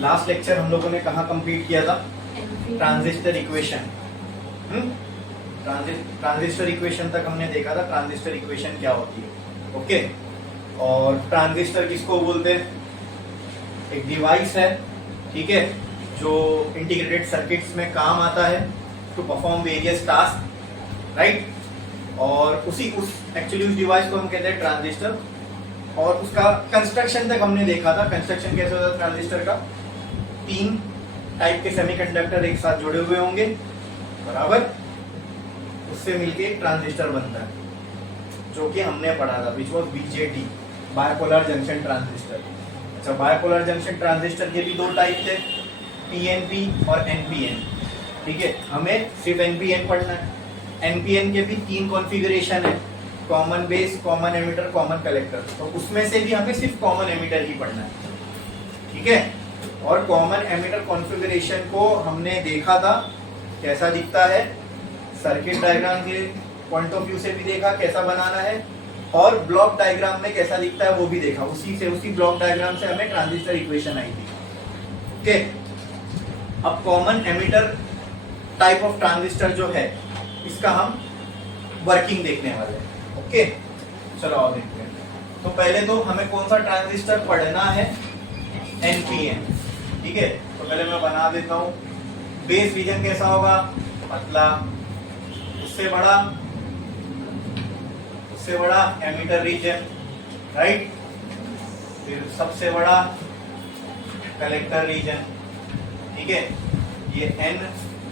Last lecture हम लोगों ने कहाँ कंप्लीट किया था? Transistor equation. ट्रांजिस्टर इक्वेशन तक हमने देखा था ट्रांजिस्टर इक्वेशन क्या होती है। ओके, और ट्रांजिस्टर किसको बोलते हैं? एक डिवाइस है, ठीक है, जो इंटीग्रेटेड सर्किट्स में काम आता है to perform various task, right. और उस डिवाइस को हम कहते हैं ट्रांजिस्टर। और उसका कंस्ट्रक्शन तक हमने देखा था। कंस्ट्रक्शन कैसे होता है ट्रांजिस्टर का? 3 टाइप के सेमीकंडक्टर एक साथ जुड़े हुए होंगे, बराबर, उससे मिलके एक ट्रांजिस्टर बनता है, जो कि हमने पढ़ा था, which was BJT, bipolar junction transistor. अच्छा, बायपोलर जंक्शन ट्रांजिस्टर के भी 2 टाइप थे, पीएनपी और एनपीएन। ठीक है, हमें सिर्फ एनपीएन पढ़ना है। एनपीएन के भी 3 कॉन्फ़िगरेशन है, common base, common emitter, common collector. तो उसमें से भी हमें सिर्फ कॉमन एमिटर ही पढ़ना है, ठीक है। और कॉमन एमिटर कॉन्फ़िगरेशन को हमने देखा था कैसा दिखता है, सर्किट डायग्राम के पॉइंट ऑफ व्यू से भी देखा कैसा बनाना है, और ब्लॉक डायग्राम में कैसा दिखता है वो भी देखा। उसी ब्लॉक डायग्राम से हमें ट्रांजिस्टर इक्वेशन आई थी। ओके, अब common emitter type of transistor जो है, इसका हम वर्किंग देखने वाले हैं। ओके, चलो आओ देखते हैं। तो पहले तो हमें कौन सा ट्रांजिस्टर पढ़ना है? एनपीएन, ठीक है। तो पहले मैं बना देता हूँ। बेस रीजन कैसा होगा? पतला, उससे बड़ा एमिटर रीजन, राइट। फिर सबसे बड़ा कलेक्टर रीजन, ठीक है। ये एन,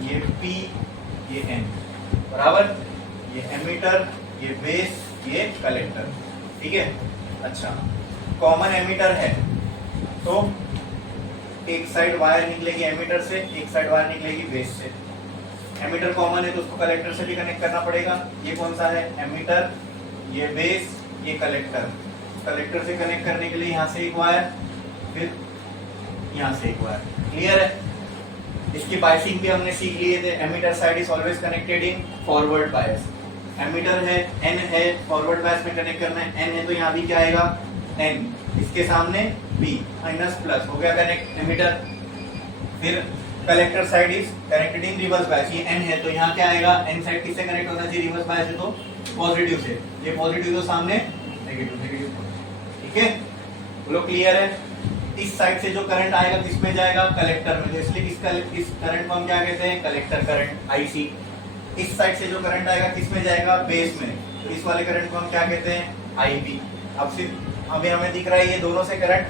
ये पी, ये एन, बराबर। ये एमिटर, ये बेस, ये कलेक्टर, ठीक है। अच्छा, कॉमन एमिटर है तो एक साइड वायर निकलेगी एमिटर से, एक साइड वायर निकलेगी बेस से। एमिटर कॉमन है तो उसको कलेक्टर से भी कनेक्ट करना पड़ेगा। ये कौन सा है? एमिटर, ये बेस, ये कलेक्टर। कलेक्टर से कनेक्ट करने के लिए यहाँ से एक वायर, फिर यहाँ से एक वायर। क्लियर है? इसकी बायसिंग भी हमने सीख लिए थे। Emitter side is always connected in forward bias. Emitter है, एन है, फॉरवर्ड बायस में कनेक्ट करना है। एन है तो यहाँ भी क्या आएगा? एन, इसके सामने बी, माइनस प्लस, हो गया कनेक्ट एमिटर। फिर collector side is connected in reverse bias. ये एन है तो यहाँ क्या आएगा? एन साइड किससे कनेक्ट होना चाहिए? रिवर्स बायस है तो पॉजिटिव से। ये पॉजिटिव तो सामने नेगेटिव, ठीक है। बोलो क्लियर है? इस साइड से जो करंट आएगा किसमें जाएगा? कलेक्टर में। तो इसलिए इस करंट को हम क्या कहते हैं? Collector current, IC. इस साइड से जो करंट आएगा किसमें जाएगा? बेस में। तो इस वाले करंट को हम क्या कहते हैं? आईबी। अब सिर्फ अभी हमें दिख रहा है ये दोनों से करंट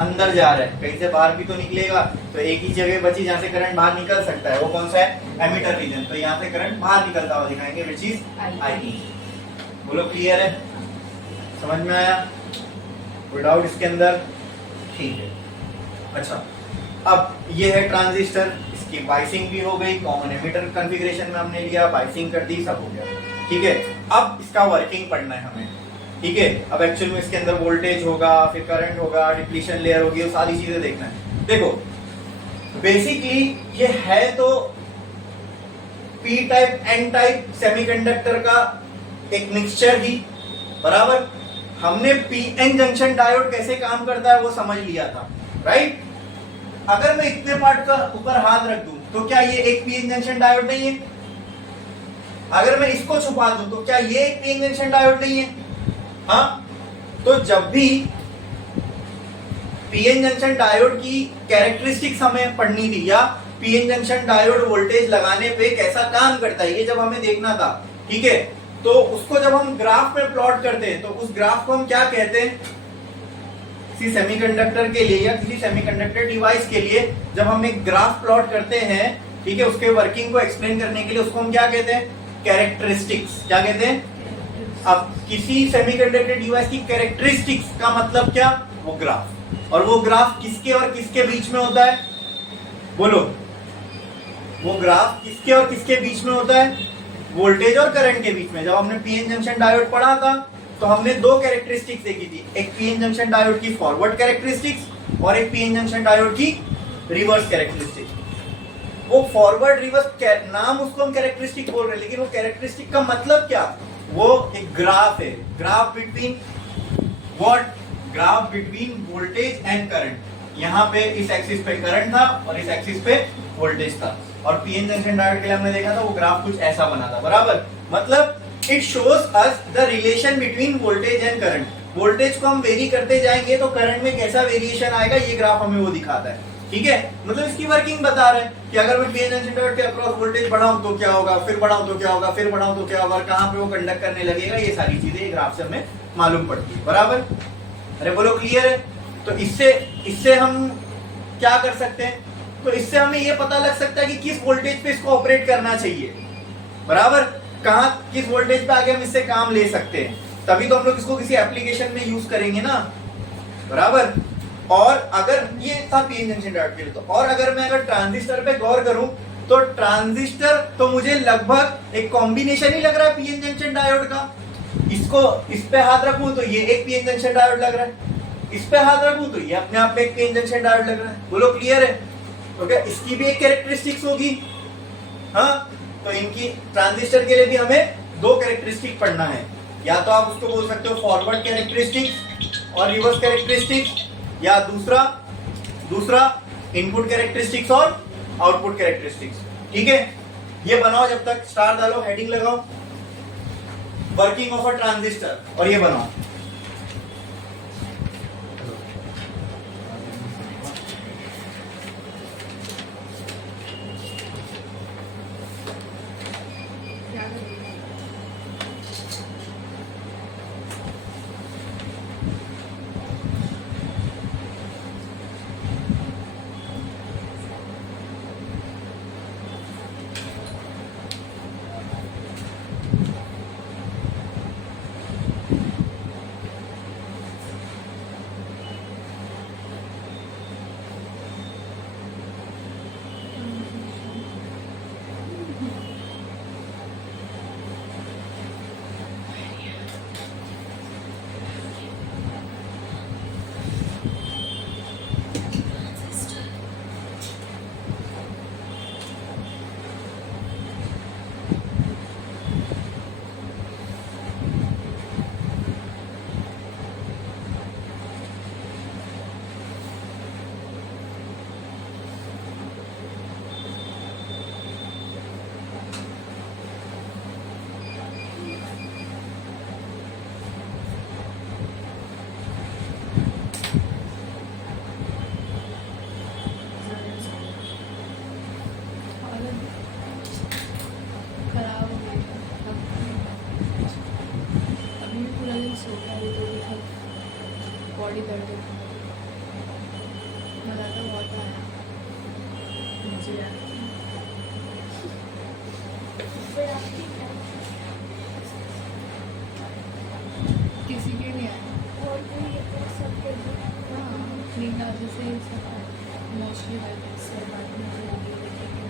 अंदर जा रहा है, कहीं से बाहर भी तो निकलेगा। तो एक ही जगह बची जहाँ से करंट बाहर निकल सकता है, वो कौन सा है? Emitter region. तो यहाँ से करंट बाहर निकलता हुआ दिखाएंगे, विच इज आईबी। बोलो क्लियर है? समझ में आया? कोई डाउट इसके अंदर? ठीक है। अच्छा, अब ये है ट्रांजिस्टर, इसकी बाइसिंग भी हो गई, कॉमन एमिटर कॉन्फ़िगरेशन में हमने लिया, बाइसिंग कर दी, सब हो गया, ठीक है। अब इसका वर्किंग पढ़ना है हमें, ठीक है। अब एक्चुअल में इसके अंदर वोल्टेज होगा, फिर करंट होगा, डिप्लीशन लेयर होगी, वो सारी चीजें देखना है। देखो, बेसिकली ये है तो P type N type semiconductor का एक मिक्सचर ही, बराबर। हमने पीएन जंक्शन डायोड कैसे काम करता है वो समझ लिया था, राइट। अगर मैं इतने पार्ट का ऊपर हाथ रख दूं तो क्या ये एक पीएन जंक्शन डायोड नहीं है? अगर मैं इसको छुपा दूं तो क्या ये एक पीएन जंक्शन डायोड नहीं है? हाँ, तो जब भी पीएन जंक्शन डायोड की कैरेक्टरिस्टिक्स हमें पढ़नी थी, या पीएन जंक्शन डायोड वोल्टेज लगाने पे कैसा काम करता है, ये जब हमें देखना था, ठीक है। तो उसको जब हम ग्राफ में प्लॉट करते हैं तो उस ग्राफ को हम क्या कहते हैं? किसी सेमीकंडक्टर के लिए या किसी सेमीकंडक्टर डिवाइस के लिए जब हम एक ग्राफ प्लॉट करते हैं, ठीक है, उसके वर्किंग को एक्सप्लेन करने के लिए उसको हम क्या कहते हैं? कैरेक्टरिस्टिक्स। क्या कहते हैं? अब किसी सेमीकंडक्टर डिवाइस की कैरेक्टरिस्टिक्स का मतलब क्या? वो ग्राफ। और वो ग्राफ किसके और किसके बीच में होता है? बोलो, वो ग्राफ किसके और किसके बीच में होता है? वोल्टेज और करंट के बीच में। जब हमने पीएन जंक्शन डायोड पढ़ा था तो हमने 2 कैरेक्टरिस्टिक्स देखी थी, एक पीएन जंक्शन डायोड की फॉरवर्ड कैरेक्टरिस्टिक्स और एक पीएन जंक्शन डायोड की रिवर्स कैरेक्टरिस्टिक्स। वो फॉरवर्ड रिवर्स नाम उसको हम कैरेक्टरिस्टिक बोल रहे हैं, लेकिन वो कैरेक्टरिस्टिक का मतलब क्या? वो एक ग्राफ है, graph between what? Graph between voltage and current. यहाँ पे इस एक्सिस पे करंट था और इस एक्सिस पे वोल्टेज था, और पीएन जंक्शन डायोड के लिए हमने देखा था वो ग्राफ कुछ ऐसा बना था, बराबर। मतलब it shows us the relation between voltage and current. Voltage को हम वेरी करते जाएंगे तो करंट में कैसा वेरिएशन आएगा, ये ग्राफ हमें वो दिखाता है, ठीक है। मतलब इसकी वर्किंग बता रहे हैं कि अगर मैं पीएन जंक्शन डायोड के अक्रॉस वोल्टेज बढ़ाऊं तो क्या होगा, फिर बढ़ाऊं तो क्या होगा, फिर बढ़ाऊं तो क्या होगा, और कहां पे वो कंडक्ट करने लगेगा, ये सारी चीजें ग्राफ से हमें मालूम पड़ती है, बराबर। अरे बोलो क्लियर है। तो इससे हम क्या कर सकते हैं, तो इससे हमें ये पता लग सकता है कि किस वोल्टेज पे इसको ऑपरेट करना चाहिए, बराबर। कहां किस वोल्टेज पे आगे हम इससे काम ले सकते हैं, तभी तो हम लोग इसको किसी एप्लीकेशन में यूज करेंगे ना, बराबर। और अगर ये था पीएन जंक्शन डायोड के लिए, तो और अगर मैं ट्रांजिस्टर पे गौर करूं तो ट्रांजिस्टर तो मुझे लगभग एक कॉम्बिनेशन ही लग रहा है पीएन जंक्शन डायोड का। इसको इस पे हाथ रखूं तो ये एक पीएन जंक्शन डायोड लग रहा है, इस पे हाथ रखूं तो ये अपने आप में एक पीएन जंक्शन डायोड लग रहा है। बोलो क्लियर है। तो क्या इसकी भी एक कैरेक्टरिस्टिक्स होगी, हाँ। तो इनकी ट्रांजिस्टर के लिए भी हमें दो कैरेक्टरिस्टिक पढ़ना है, या तो आप उसको बोल सकते हो फॉरवर्ड कैरेक्टरिस्टिक्स और रिवर्स कैरेक्टरिस्टिक्स, या दूसरा इनपुट कैरेक्टरिस्टिक्स और आउटपुट कैरेक्टरिस्टिक्स, ठीक है। ये बनाओ, जब तक स्टार डालो, हेडिंग लगाओ, वर्किंग ऑफ अ ट्रांजिस्टर, और ये बनाओ। बॉडी दर्द मज़ा तो बहुत आया मुझे यार। किसी के नहीं आया, हाँ नींद आने से मोस्टली से बात में लगी लेकिन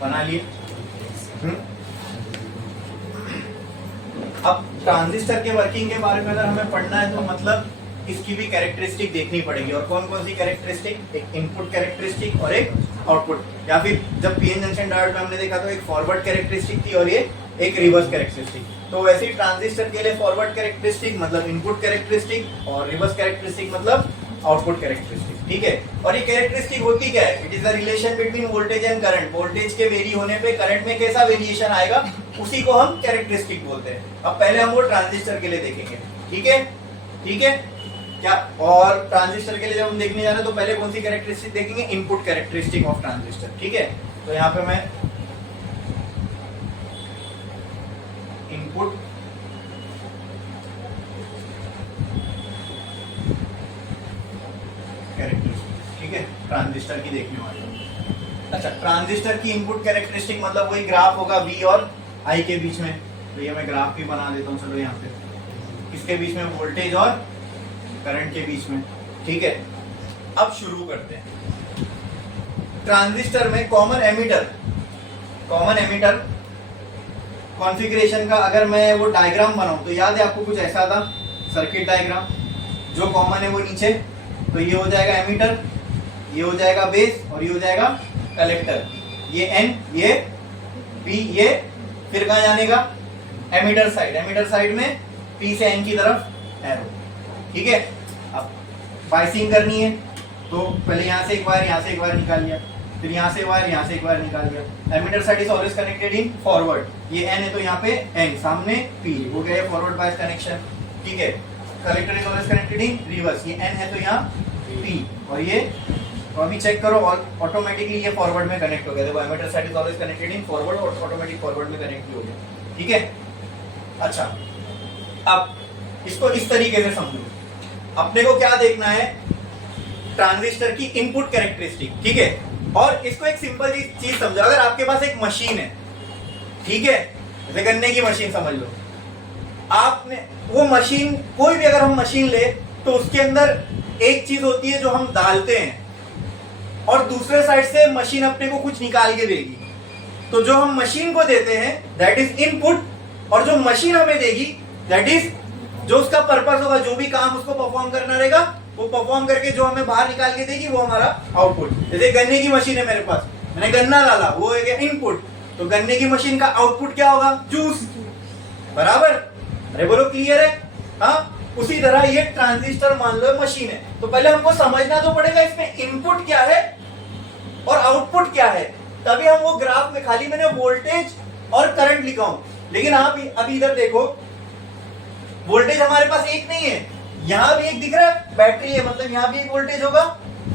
बना लिए। अब ट्रांजिस्टर के वर्किंग के बारे में अगर हमें पढ़ना है तो मतलब इसकी भी कैरेक्टरिस्टिक देखनी पड़ेगी। और कौन कौन सी कैरेक्टरिस्टिक? एक इनपुट कैरेक्टरिस्टिक और एक आउटपुट, या फिर जब पीएन जंक्शन डायोड में हमने देखा तो एक फॉरवर्ड कैरेक्टरिस्टिक थी और ये एक रिवर्स कैरेक्टरिस्टिक। तो वैसे ही ट्रांजिस्टर के लिए फॉरवर्ड कैरेक्टरिस्टिक मतलब इनपुट कैरेक्टरिस्टिक और रिवर्स कैरेक्टरिस्टिक मतलब आउटपुट कैरेक्टरिस्टिक। ठीक है, और ये कैरेक्टरिस्टिक होती क्या है? It is the relation between voltage and current. Voltage के वेरी होने पे करंट में कैसा वेरिएशन आएगा उसी को हम कैरेक्टरिस्टिक बोलते हैं। अब पहले हम वो ट्रांजिस्टर के लिए देखेंगे। ठीक है, ठीक है क्या? और ट्रांजिस्टर के लिए जब हम देखने जा रहे हैं तो पहले कौन सी कैरेक्टरिस्टिक देखेंगे? Input characteristic of transistor. ठीक है, तो यहाँ पे मैं इनपुट कैरेक्टरिस्टिक, ठीक है, ट्रांजिस्टर की देखने वाले। अच्छा, ट्रांजिस्टर की इनपुट कैरेक्टरिस्टिक मतलब वही ग्राफ होगा V और I के बीच में। तो ये मैं ग्राफ भी बना देता हूँ। चलो यहाँ पे किसके बीच में? वोल्टेज और करंट के बीच में। ठीक है, अब शुरू करते हैं। ट्रांजिस्टर में कॉमन एमिटर कॉन्फ़िगरेशन का अगर मैं वो डायग्राम बनाऊं तो याद है आपको कुछ ऐसा था, सर्किट डायग्राम। जो कॉमन है वो नीचे, तो ये हो जाएगा एमिटर, ये हो जाएगा बेस और ये हो जाएगा कलेक्टर। ये एन, ये पी, ये फिर कहाँ जाने का? एमिटर साइड में पी से एन की तरफ एरो। ठीक है, अब बाइसिंग करनी है तो पहले यहाँ से एक वायर निकाल लिया, फिर यहाँ से वायर, यहाँ से एक वायर निकाल लिया। Emitter side is always connected in forward. ये एन है तो यहाँ पे एन, सामने पी, हो गया फॉरवर्ड बायस कनेक्शन। ठीक है, collector is always connected in reverse. ये एन है तो यहाँ P और ये तो अभी चेक करो ऑटोमेटिकली ये फॉरवर्ड में कनेक्ट हो गया। देखो emitter side is always connected in forward और ऑटोमेटिक फॉरवर्ड में कनेक्ट हो गया। ठीक है, अच्छा अब इसको इस तरीके से समझो। अपने को क्या देखना है, ट्रांजिस्टर की इनपुट कैरेक्टरिस्टिक। ठीक है, और इसको एक सिंपल चीज समझो। अगर आपके पास एक मशीन है, ठीक है, जैसे गन्ने की मशीन समझ लो, आपने वो मशीन, कोई भी अगर हम मशीन ले तो उसके अंदर एक चीज होती है जो हम डालते हैं और दूसरे साइड से मशीन अपने को कुछ निकाल के देगी। तो जो हम मशीन को देते हैं दैट इज इनपुट, और जो मशीन हमें देगी दैट इज जो उसका पर्पस होगा, जो भी काम उसको परफॉर्म करना रहेगा वो परफॉर्म करके जो हमें बाहर निकाल के देगी वो हमारा आउटपुट। जैसे गन्ने की मशीन है मेरे पास, मैंने गन्ना डाला, वो हो गया इनपुट, तो गन्ने की मशीन का आउटपुट क्या होगा, जूस। बराबर, अरे बोलो क्लियर है? हाँ, उसी तरह ये ट्रांजिस्टर मान लो मशीन है, तो पहले हमको समझना तो पड़ेगा इसमें इनपुट क्या है और आउटपुट क्या है, तभी हम वो ग्राफ में, खाली मैंने वोल्टेज और करंट लिखा हूं, लेकिन आप अभी इधर देखो, वोल्टेज हमारे पास एक नहीं है, यहां भी एक दिख रहा है, बैटरी है, मतलब यहां भी एक वोल्टेज होगा,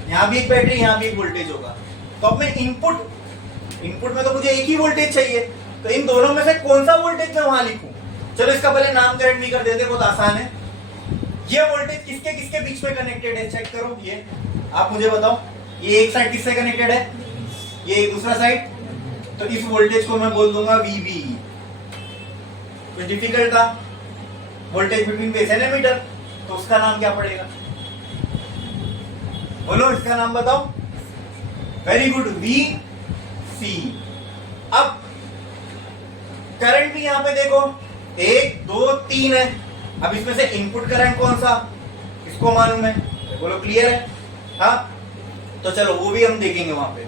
यहां भी एक बैटरी, यहां भी एक वोल्टेज होगा। तो अब मैं इनपुट में तो मुझे एक ही वोल्टेज चाहिए, तो इन दोनों में से कौन सा वोल्टेज मैं वहां लिखूं? चलो इसका पहले नामकरण भी कर देते, बहुत आसान है। ये वोल्टेज किसके किसके बीच में कनेक्टेड है, चेक करो। ये आप मुझे बताओ, ये एक साइड किससे कनेक्टेड है, ये दूसरा साइड, तो इस वोल्टेज को मैं बोल दूंगा VB। कुछ डिफिकल्ट था? Voltage between base and emitter, तो उसका नाम क्या पड़ेगा, बोलो इसका नाम बताओ। Very good, VC। अब करंट भी यहां पे देखो 1 2 3 है, अब इसमें से इनपुट करंट कौन सा, इसको मालूम है, बोलो क्लियर है? हाँ, तो चलो वो भी हम देखेंगे वहां पे।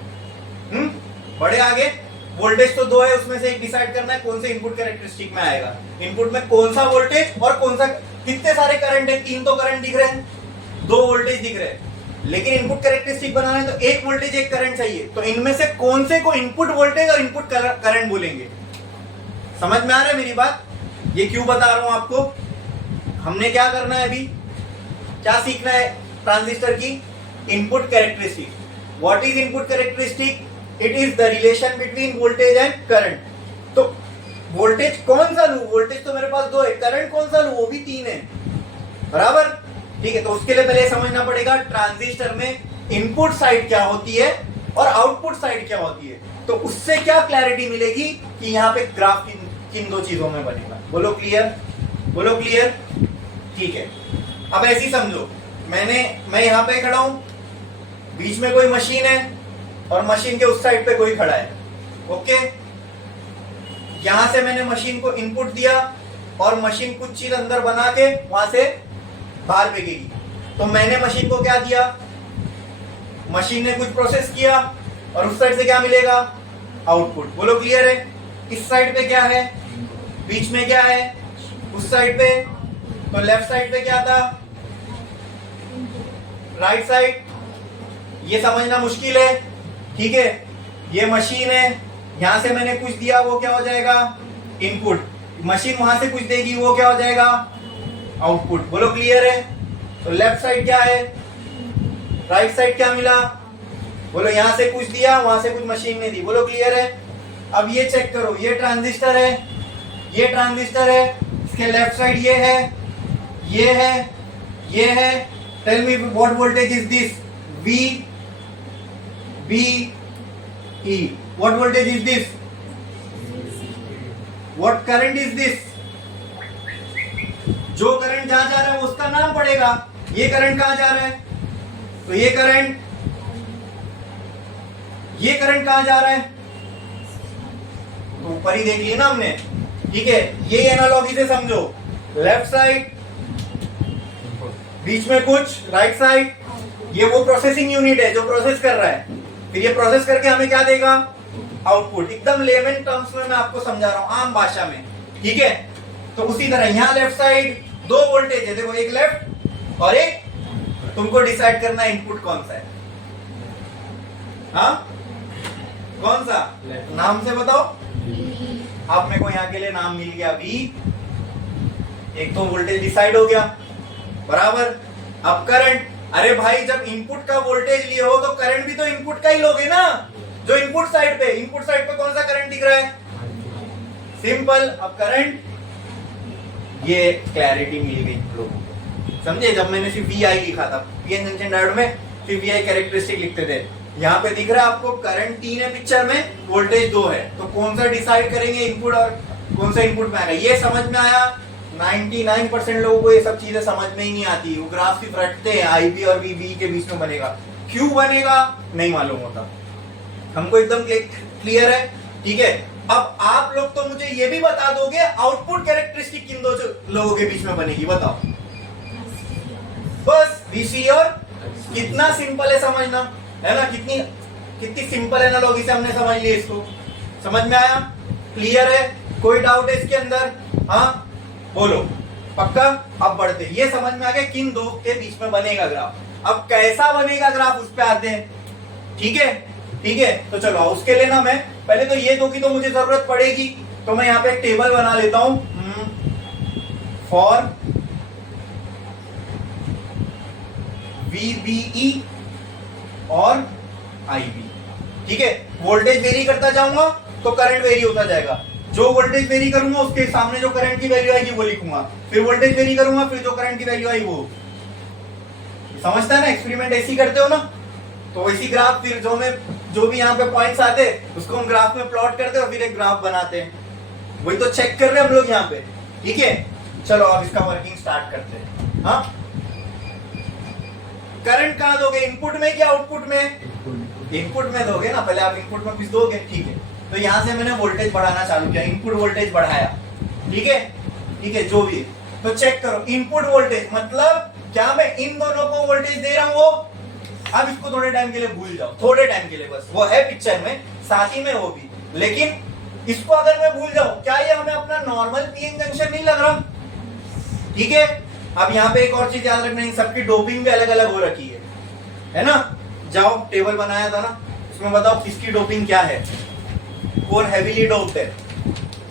बड़े आगे वोल्टेज तो 2 है, उसमें से एक डिसाइड करना है कौन से इनपुट कैरेक्टरिस्टिक में आएगा, इनपुट में कौन सा वोल्टेज और कौन सा, कितने सारे करंट है, 3 तो करंट दिख रहे हैं, 2 वोल्टेज दिख रहे हैं, लेकिन इनपुट कैरेक्टरिस्टिक बनाना है तो एक वोल्टेज एक करंट चाहिए, तो इनमें से कौन से को इनपुट वोल्टेज और इनपुट करंट बोलेंगे? समझ में आ रहा है मेरी बात? ये क्यों बता रहा हूं आपको, हमने क्या करना है अभी, क्या सीखना है ट्रांजिस्टर की input characteristic. What is input characteristic? It is the relation between voltage and current. तो वोल्टेज कौन सा लूं, वोल्टेज तो मेरे पास 2 है, करंट कौन सा लूं, वो भी 3 है, बराबर। ठीक है, तो उसके लिए पहले समझना पड़ेगा ट्रांजिस्टर में इनपुट साइड क्या होती है और आउटपुट साइड क्या होती है, तो उससे क्या क्लैरिटी मिलेगी कि यहाँ पे ग्राफ किन 2 चीजों में बनेगा। बोलो क्लियर, बोलो क्लियर। ठीक है, अब ऐसी समझो, मैं यहां पे खड़ा हूं, बीच में कोई मशीन है और मशीन के उस साइड पे कोई खड़ा है। ओके, यहां से मैंने मशीन को इनपुट दिया और मशीन कुछ चीज अंदर बना के वहां से बाहर फेंकेगी, तो मैंने मशीन को क्या दिया, मशीन ने कुछ प्रोसेस किया और उस साइड से क्या मिलेगा, आउटपुट। बोलो क्लियर है? इस साइड पे क्या है, बीच में क्या है, उस साइड पे, तो लेफ्ट साइड पे क्या था, राइट साइड। ये समझना मुश्किल है, ठीक है, ये मशीन है, यहां से मैंने कुछ दिया, वो क्या हो जाएगा, इनपुट, मशीन वहां से कुछ देगी, वो क्या हो जाएगा, आउटपुट। बोलो क्लियर है? तो लेफ्ट साइड क्या है, राइट साइड क्या मिला, बोलो यहां से कुछ दिया, वहां से कुछ मशीन ने दी। बोलो क्लियर है? अब ये चेक करो, ये ट्रांजिस्टर है, ये ट्रांजिस्टर है, इसके लेफ्ट साइड ये है, ये है, ये है। Tell me what voltage is this, V B E। What voltage is this, what current is this. जो करंट जहां जा रहा है उसका नाम पड़ेगा, ये करंट कहां जा रहा है, तो ये करंट कहां जा रहा है, तो ऊपर ही देख लिया ना हमने। ठीक है, ये एनालॉजी से समझो, लेफ्ट साइड, बीच में कुछ, राइट साइड, ये वो प्रोसेसिंग यूनिट है जो प्रोसेस कर रहा है, फिर ये प्रोसेस करके हमें क्या देगा, आउटपुट। एकदम लेमन टर्म्स में मैं आपको समझा रहा हूं, आम भाषा में, ठीक है। तो उसी तरह यहां लेफ्ट साइड 2 वोल्टेज है, देखो एक लेफ्ट और एक, तुमको डिसाइड करना है इनपुट कौन सा है, हाँ कौन सा, नाम से बताओ। आप मेरे को यहाँ के लिए नाम मिल गया V, एक तो वोल्टेज डिसाइड हो गया, बराबर। अब करंट, अरे भाई जब इनपुट का वोल्टेज लिए हो तो करंट भी तो इनपुट का ही लोगे ना, जो इनपुट साइड पे कौन सा करंट दिख रहा है, सिंपल। अब करंट, ये क्लैरिटी मिल गई लोगों को, समझे। जब मैंने सिर्फ VI लिखा था पीएन जंक्शन डायोड में, सिर्फ VI कैरेक्टरिस्टिक लिखते थे, यहाँ पे दिख रहा है आपको करंट 3 है पिक्चर में, वोल्टेज 2 है, तो कौन सा डिसाइड करेंगे इनपुट और कौन सा इनपुट में आएगा, ये समझ में आया। 99% लोगों को ये सब चीजें समझ में ही नहीं आती, वो ग्राफ सिर्फ रटते हैं, IB और VB के बीच में बनेगा, क्यों बनेगा नहीं मालूम होता। हमको एकदम क्लियर है, ठीक है। अब आप लोग तो मुझे ये भी बता दोगे आउटपुट कैरेक्टरिस्टिक किन दो लोगों के बीच में बनेगी, बताओ। बस VC और, कितना सिंपल है समझना, है ना, कितनी सिंपल एनालॉजी से हमने समझ लिया इसको, समझ में आया, क्लियर है, कोई डाउट है इसके अंदर, हाँ बोलो, पक्का। अब बढ़ते, ये समझ में आ गया किन दो के बीच में बनेगा ग्राफ। अब कैसा बनेगा ग्राफ उस पे आते हैं, ठीक है, ठीक है। तो चलो उसके लिए ना मैं पहले तो ये दो की तो मुझे जरूरत पड़ेगी, तो मैं यहाँ पे एक टेबल बना लेता हूं, फॉर VBE और IB, ठीक है। वोल्टेज वेरी करता जाऊंगा तो करंट वेरी होता जाएगा, जो वोल्टेज वेरी करूंगा उसके सामने जो करंट की वैल्यू आएगी वो लिखूंगा, फिर वोल्टेज वेरी करूंगा, फिर जो करंट की वैल्यू आई वो। समझता है ना, एक्सपेरिमेंट ऐसी करते हो ना, तो वैसी ग्राफ, फिर जो भी यहाँ पे पॉइंट्स आते उसको हम ग्राफ में प्लॉट करते और फिर एक ग्राफ बनाते हैं, वही तो चेक कर रहे हैं हम लोग यहाँ पे, ठीक है। चलो अब इसका वर्किंग स्टार्ट करते हैं। हाँ, करंट कहाँ दोगे, इनपुट में क्या आउटपुट में, इनपुट में दोगे ना, पहले आप इनपुट में कुछ दोगे, ठीक है। तो यहां से मैंने वोल्टेज बढ़ाना चालू किया, इनपुट वोल्टेज बढ़ाया, ठीक है, ठीक है, जो भी। तो चेक करो इनपुट वोल्टेज मतलब क्या मैं इन दोनों को वोल्टेज दे रहा हूं, अब इसको थोड़े टाइम के लिए भूल जाओ, थोड़े टाइम के लिए बस, वो है पिक्चर में साथ ही में वो भी, लेकिन इसको अगर मैं भूल जाऊं, क्या ये हमें अपना नॉर्मल पीएन जंक्शन नहीं लग रहा, ठीक है। अब यहाँ पे एक और चीज याद रखना, इन सबकी डोपिंग भी अलग अलग हो रखी है ना। जाओ टेबल बनाया था ना, उसमें बताओ किसकी डोपिंग क्या है, कौन हैवीली डोप्ड है,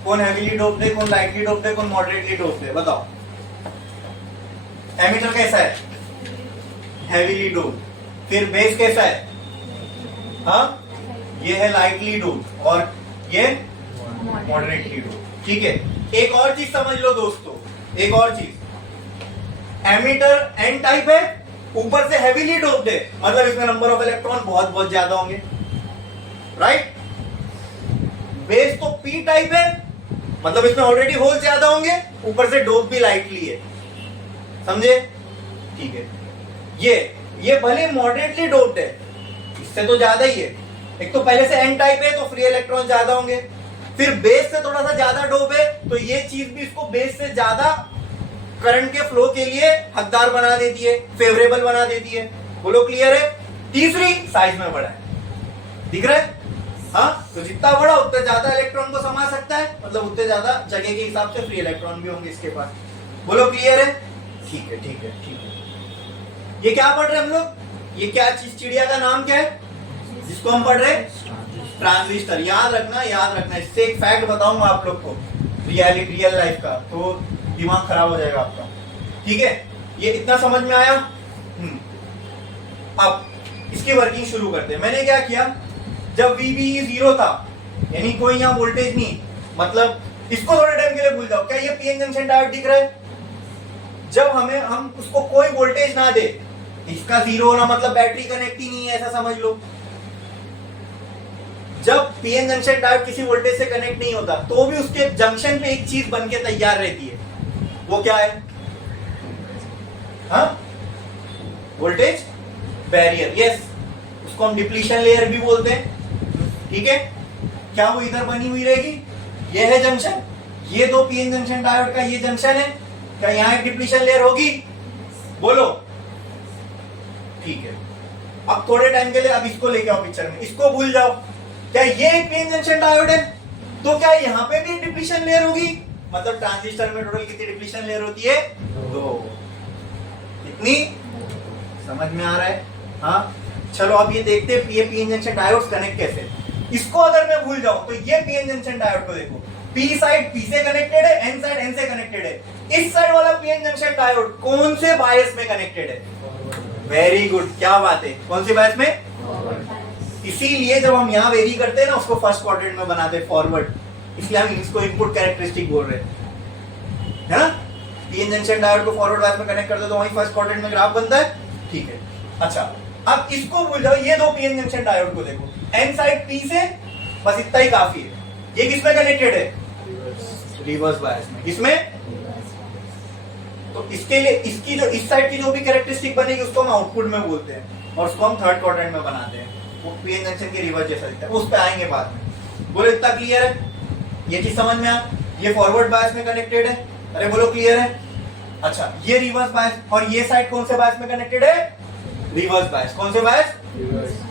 कौन हैवीली डोप्ड है, कौन लाइटली डोप्ड है, कौन मॉडरेटली डोप्ड है, बताओ। एमीटर कैसा है, हैवीली डोप्ड, फिर बेस कैसा है, हाँ ये है लाइटली डोप्ड और ये मॉडरेटली डोप्ड, ठीक है। एक और चीज समझ लो दोस्तों, एक और चीज, एमीटर एन टाइप है, ऊपर से हैवीली डोप्ड है, मतलब इसमें नंबर ऑफ इलेक्ट्रॉन बहुत बहुत ज्यादा होंगे, राइट। बेस तो पी टाइप है, मतलब इसमें ऑलरेडी होल ज्यादा होंगे, ऊपर से डोप भी लाइटली है, समझे, ठीक है। ये भले मॉडरेटली डोप्ड है, इससे तो ज्यादा ही है, एक तो पहले से एन टाइप है तो फ्री इलेक्ट्रॉन ज्यादा होंगे, फिर बेस से थोड़ा सा ज्यादा डोप है, तो ये चीज भी इसको बेस से ज्यादा करंट के फ्लो के लिए हकदार बना देती है, फेवरेबल बना देती है, बोलो क्लियर है। तीसरी, साइज में बड़ा है, दिख रहा है, हाँ, तो जितना बड़ा उतना ज्यादा इलेक्ट्रॉन को समा सकता है, मतलब उतने ज्यादा जगह के हिसाब से फ्री इलेक्ट्रॉन भी होंगे इसके पास, बोलो क्लियर है, ठीक है, ठीक है, ठीक है। ये क्या पढ़ रहे हैं हम लोग, ये क्या चीज, चिड़िया का नाम क्या है जिसको हम पढ़ रहे हैं, ट्रांजिस्टर। याद रखना, इससे एक फैक्ट बताऊंगा आप लोग को, रियल लाइफ का, तो दिमाग खराब हो जाएगा आपका, ठीक है। ये इतना समझ में आया। अब इसकी वर्किंग शुरू करते हैं। मैंने क्या किया, जब VBE 0 था, यानी कोई यहाँ वोल्टेज नहीं, मतलब इसको थोड़े टाइम के लिए भूल जाओ, क्या ये पीएन जंक्शन डायोड दिख रहा है, जब हम उसको कोई वोल्टेज ना दे, इसका 0 होना मतलब बैटरी कनेक्ट ही नहीं है, ऐसा समझ लो। जब पीएन जंक्शन डायोड किसी वोल्टेज से कनेक्ट नहीं होता, तो भी उसके जंक्शन पे एक चीज बन के तैयार रहती है, वो क्या है, हाँ, वोल्टेज बैरियर, यस, उसको हम डिप्लीशन लेयर भी बोलते हैं, ठीक है। क्या वो इधर बनी हुई रहेगी, ये है जंक्शन, ये दो पीएन जंक्शन डायोड का ये जंक्शन है, क्या यहां एक डिप्लीशन लेयर होगी, बोलो, ठीक है। अब थोड़े टाइम के लिए अब इसको लेके आओ पिक्चर में, इसको भूल जाओ, क्या ये एक पीएन जंक्शन डायोड है, तो क्या यहाँ पे भी डिप्लीशन लेयर होगी, मतलब ट्रांजिस्टर में टोटल कितनी डिप्लीशन लेयर होती है, 2, कितनी, समझ में आ रहा है, हाँ। चलो अब ये देखते हैं ये पीएन जंक्शन डायोड्स कनेक्ट कैसे। इसको अगर मैं भूल जाऊं तो ये पीएन जंक्शन डायोड को देखो, पी साइड पी से कनेक्टेड है, एन साइड एन से कनेक्टेड है, इस साइड वाला पीएन जंक्शन डायोड कौन से बायस में कनेक्टेड है, वेरी गुड, क्या बात है। कौन सी बायस में? इसीलिए जब हम यहाँ वेरी करते हैं ना उसको फर्स्ट क्वाड्रेंट में बनाते हैं फॉरवर्ड, इसलिए हम इसको इनपुट कैरेक्टरिस्टिक बोल रहे हैं, है ना। पीएन जंक्शन डायोड को फॉरवर्ड बायस में कनेक्ट करते तो वहीं फर्स्ट क्वाड्रेंट में ग्राफ बनता है, ठीक है। अच्छा, अब इसको भूल जाओ, ये दो पीएन जंक्शन डायोड को देखो, एन साइड पी से बस इतना ही काफी है। ये किसमें कनेक्टेड है? रिवर्स बायस में। किसमें? तो इसके लिए इसकी जो इस साइड की जो भी कैरेक्टरिस्टिक बनेगी उसको हम आउटपुट में बोलते हैं और उसको हम थर्ड क्वाड्रेंट में बनाते हैं, वो पीएन जंक्शन के रिवर्स जैसा दिखता है, उस पे आएंगे बाद में। बोलो इतना क्लियर है? ये चीज समझ में आ? ये फॉरवर्ड बायस में कनेक्टेड है, अरे बोलो क्लियर है? अच्छा, ये रिवर्स बायस, और ये साइड कौन से बायस में कनेक्टेड है? Reverse bias. कौन से बायस?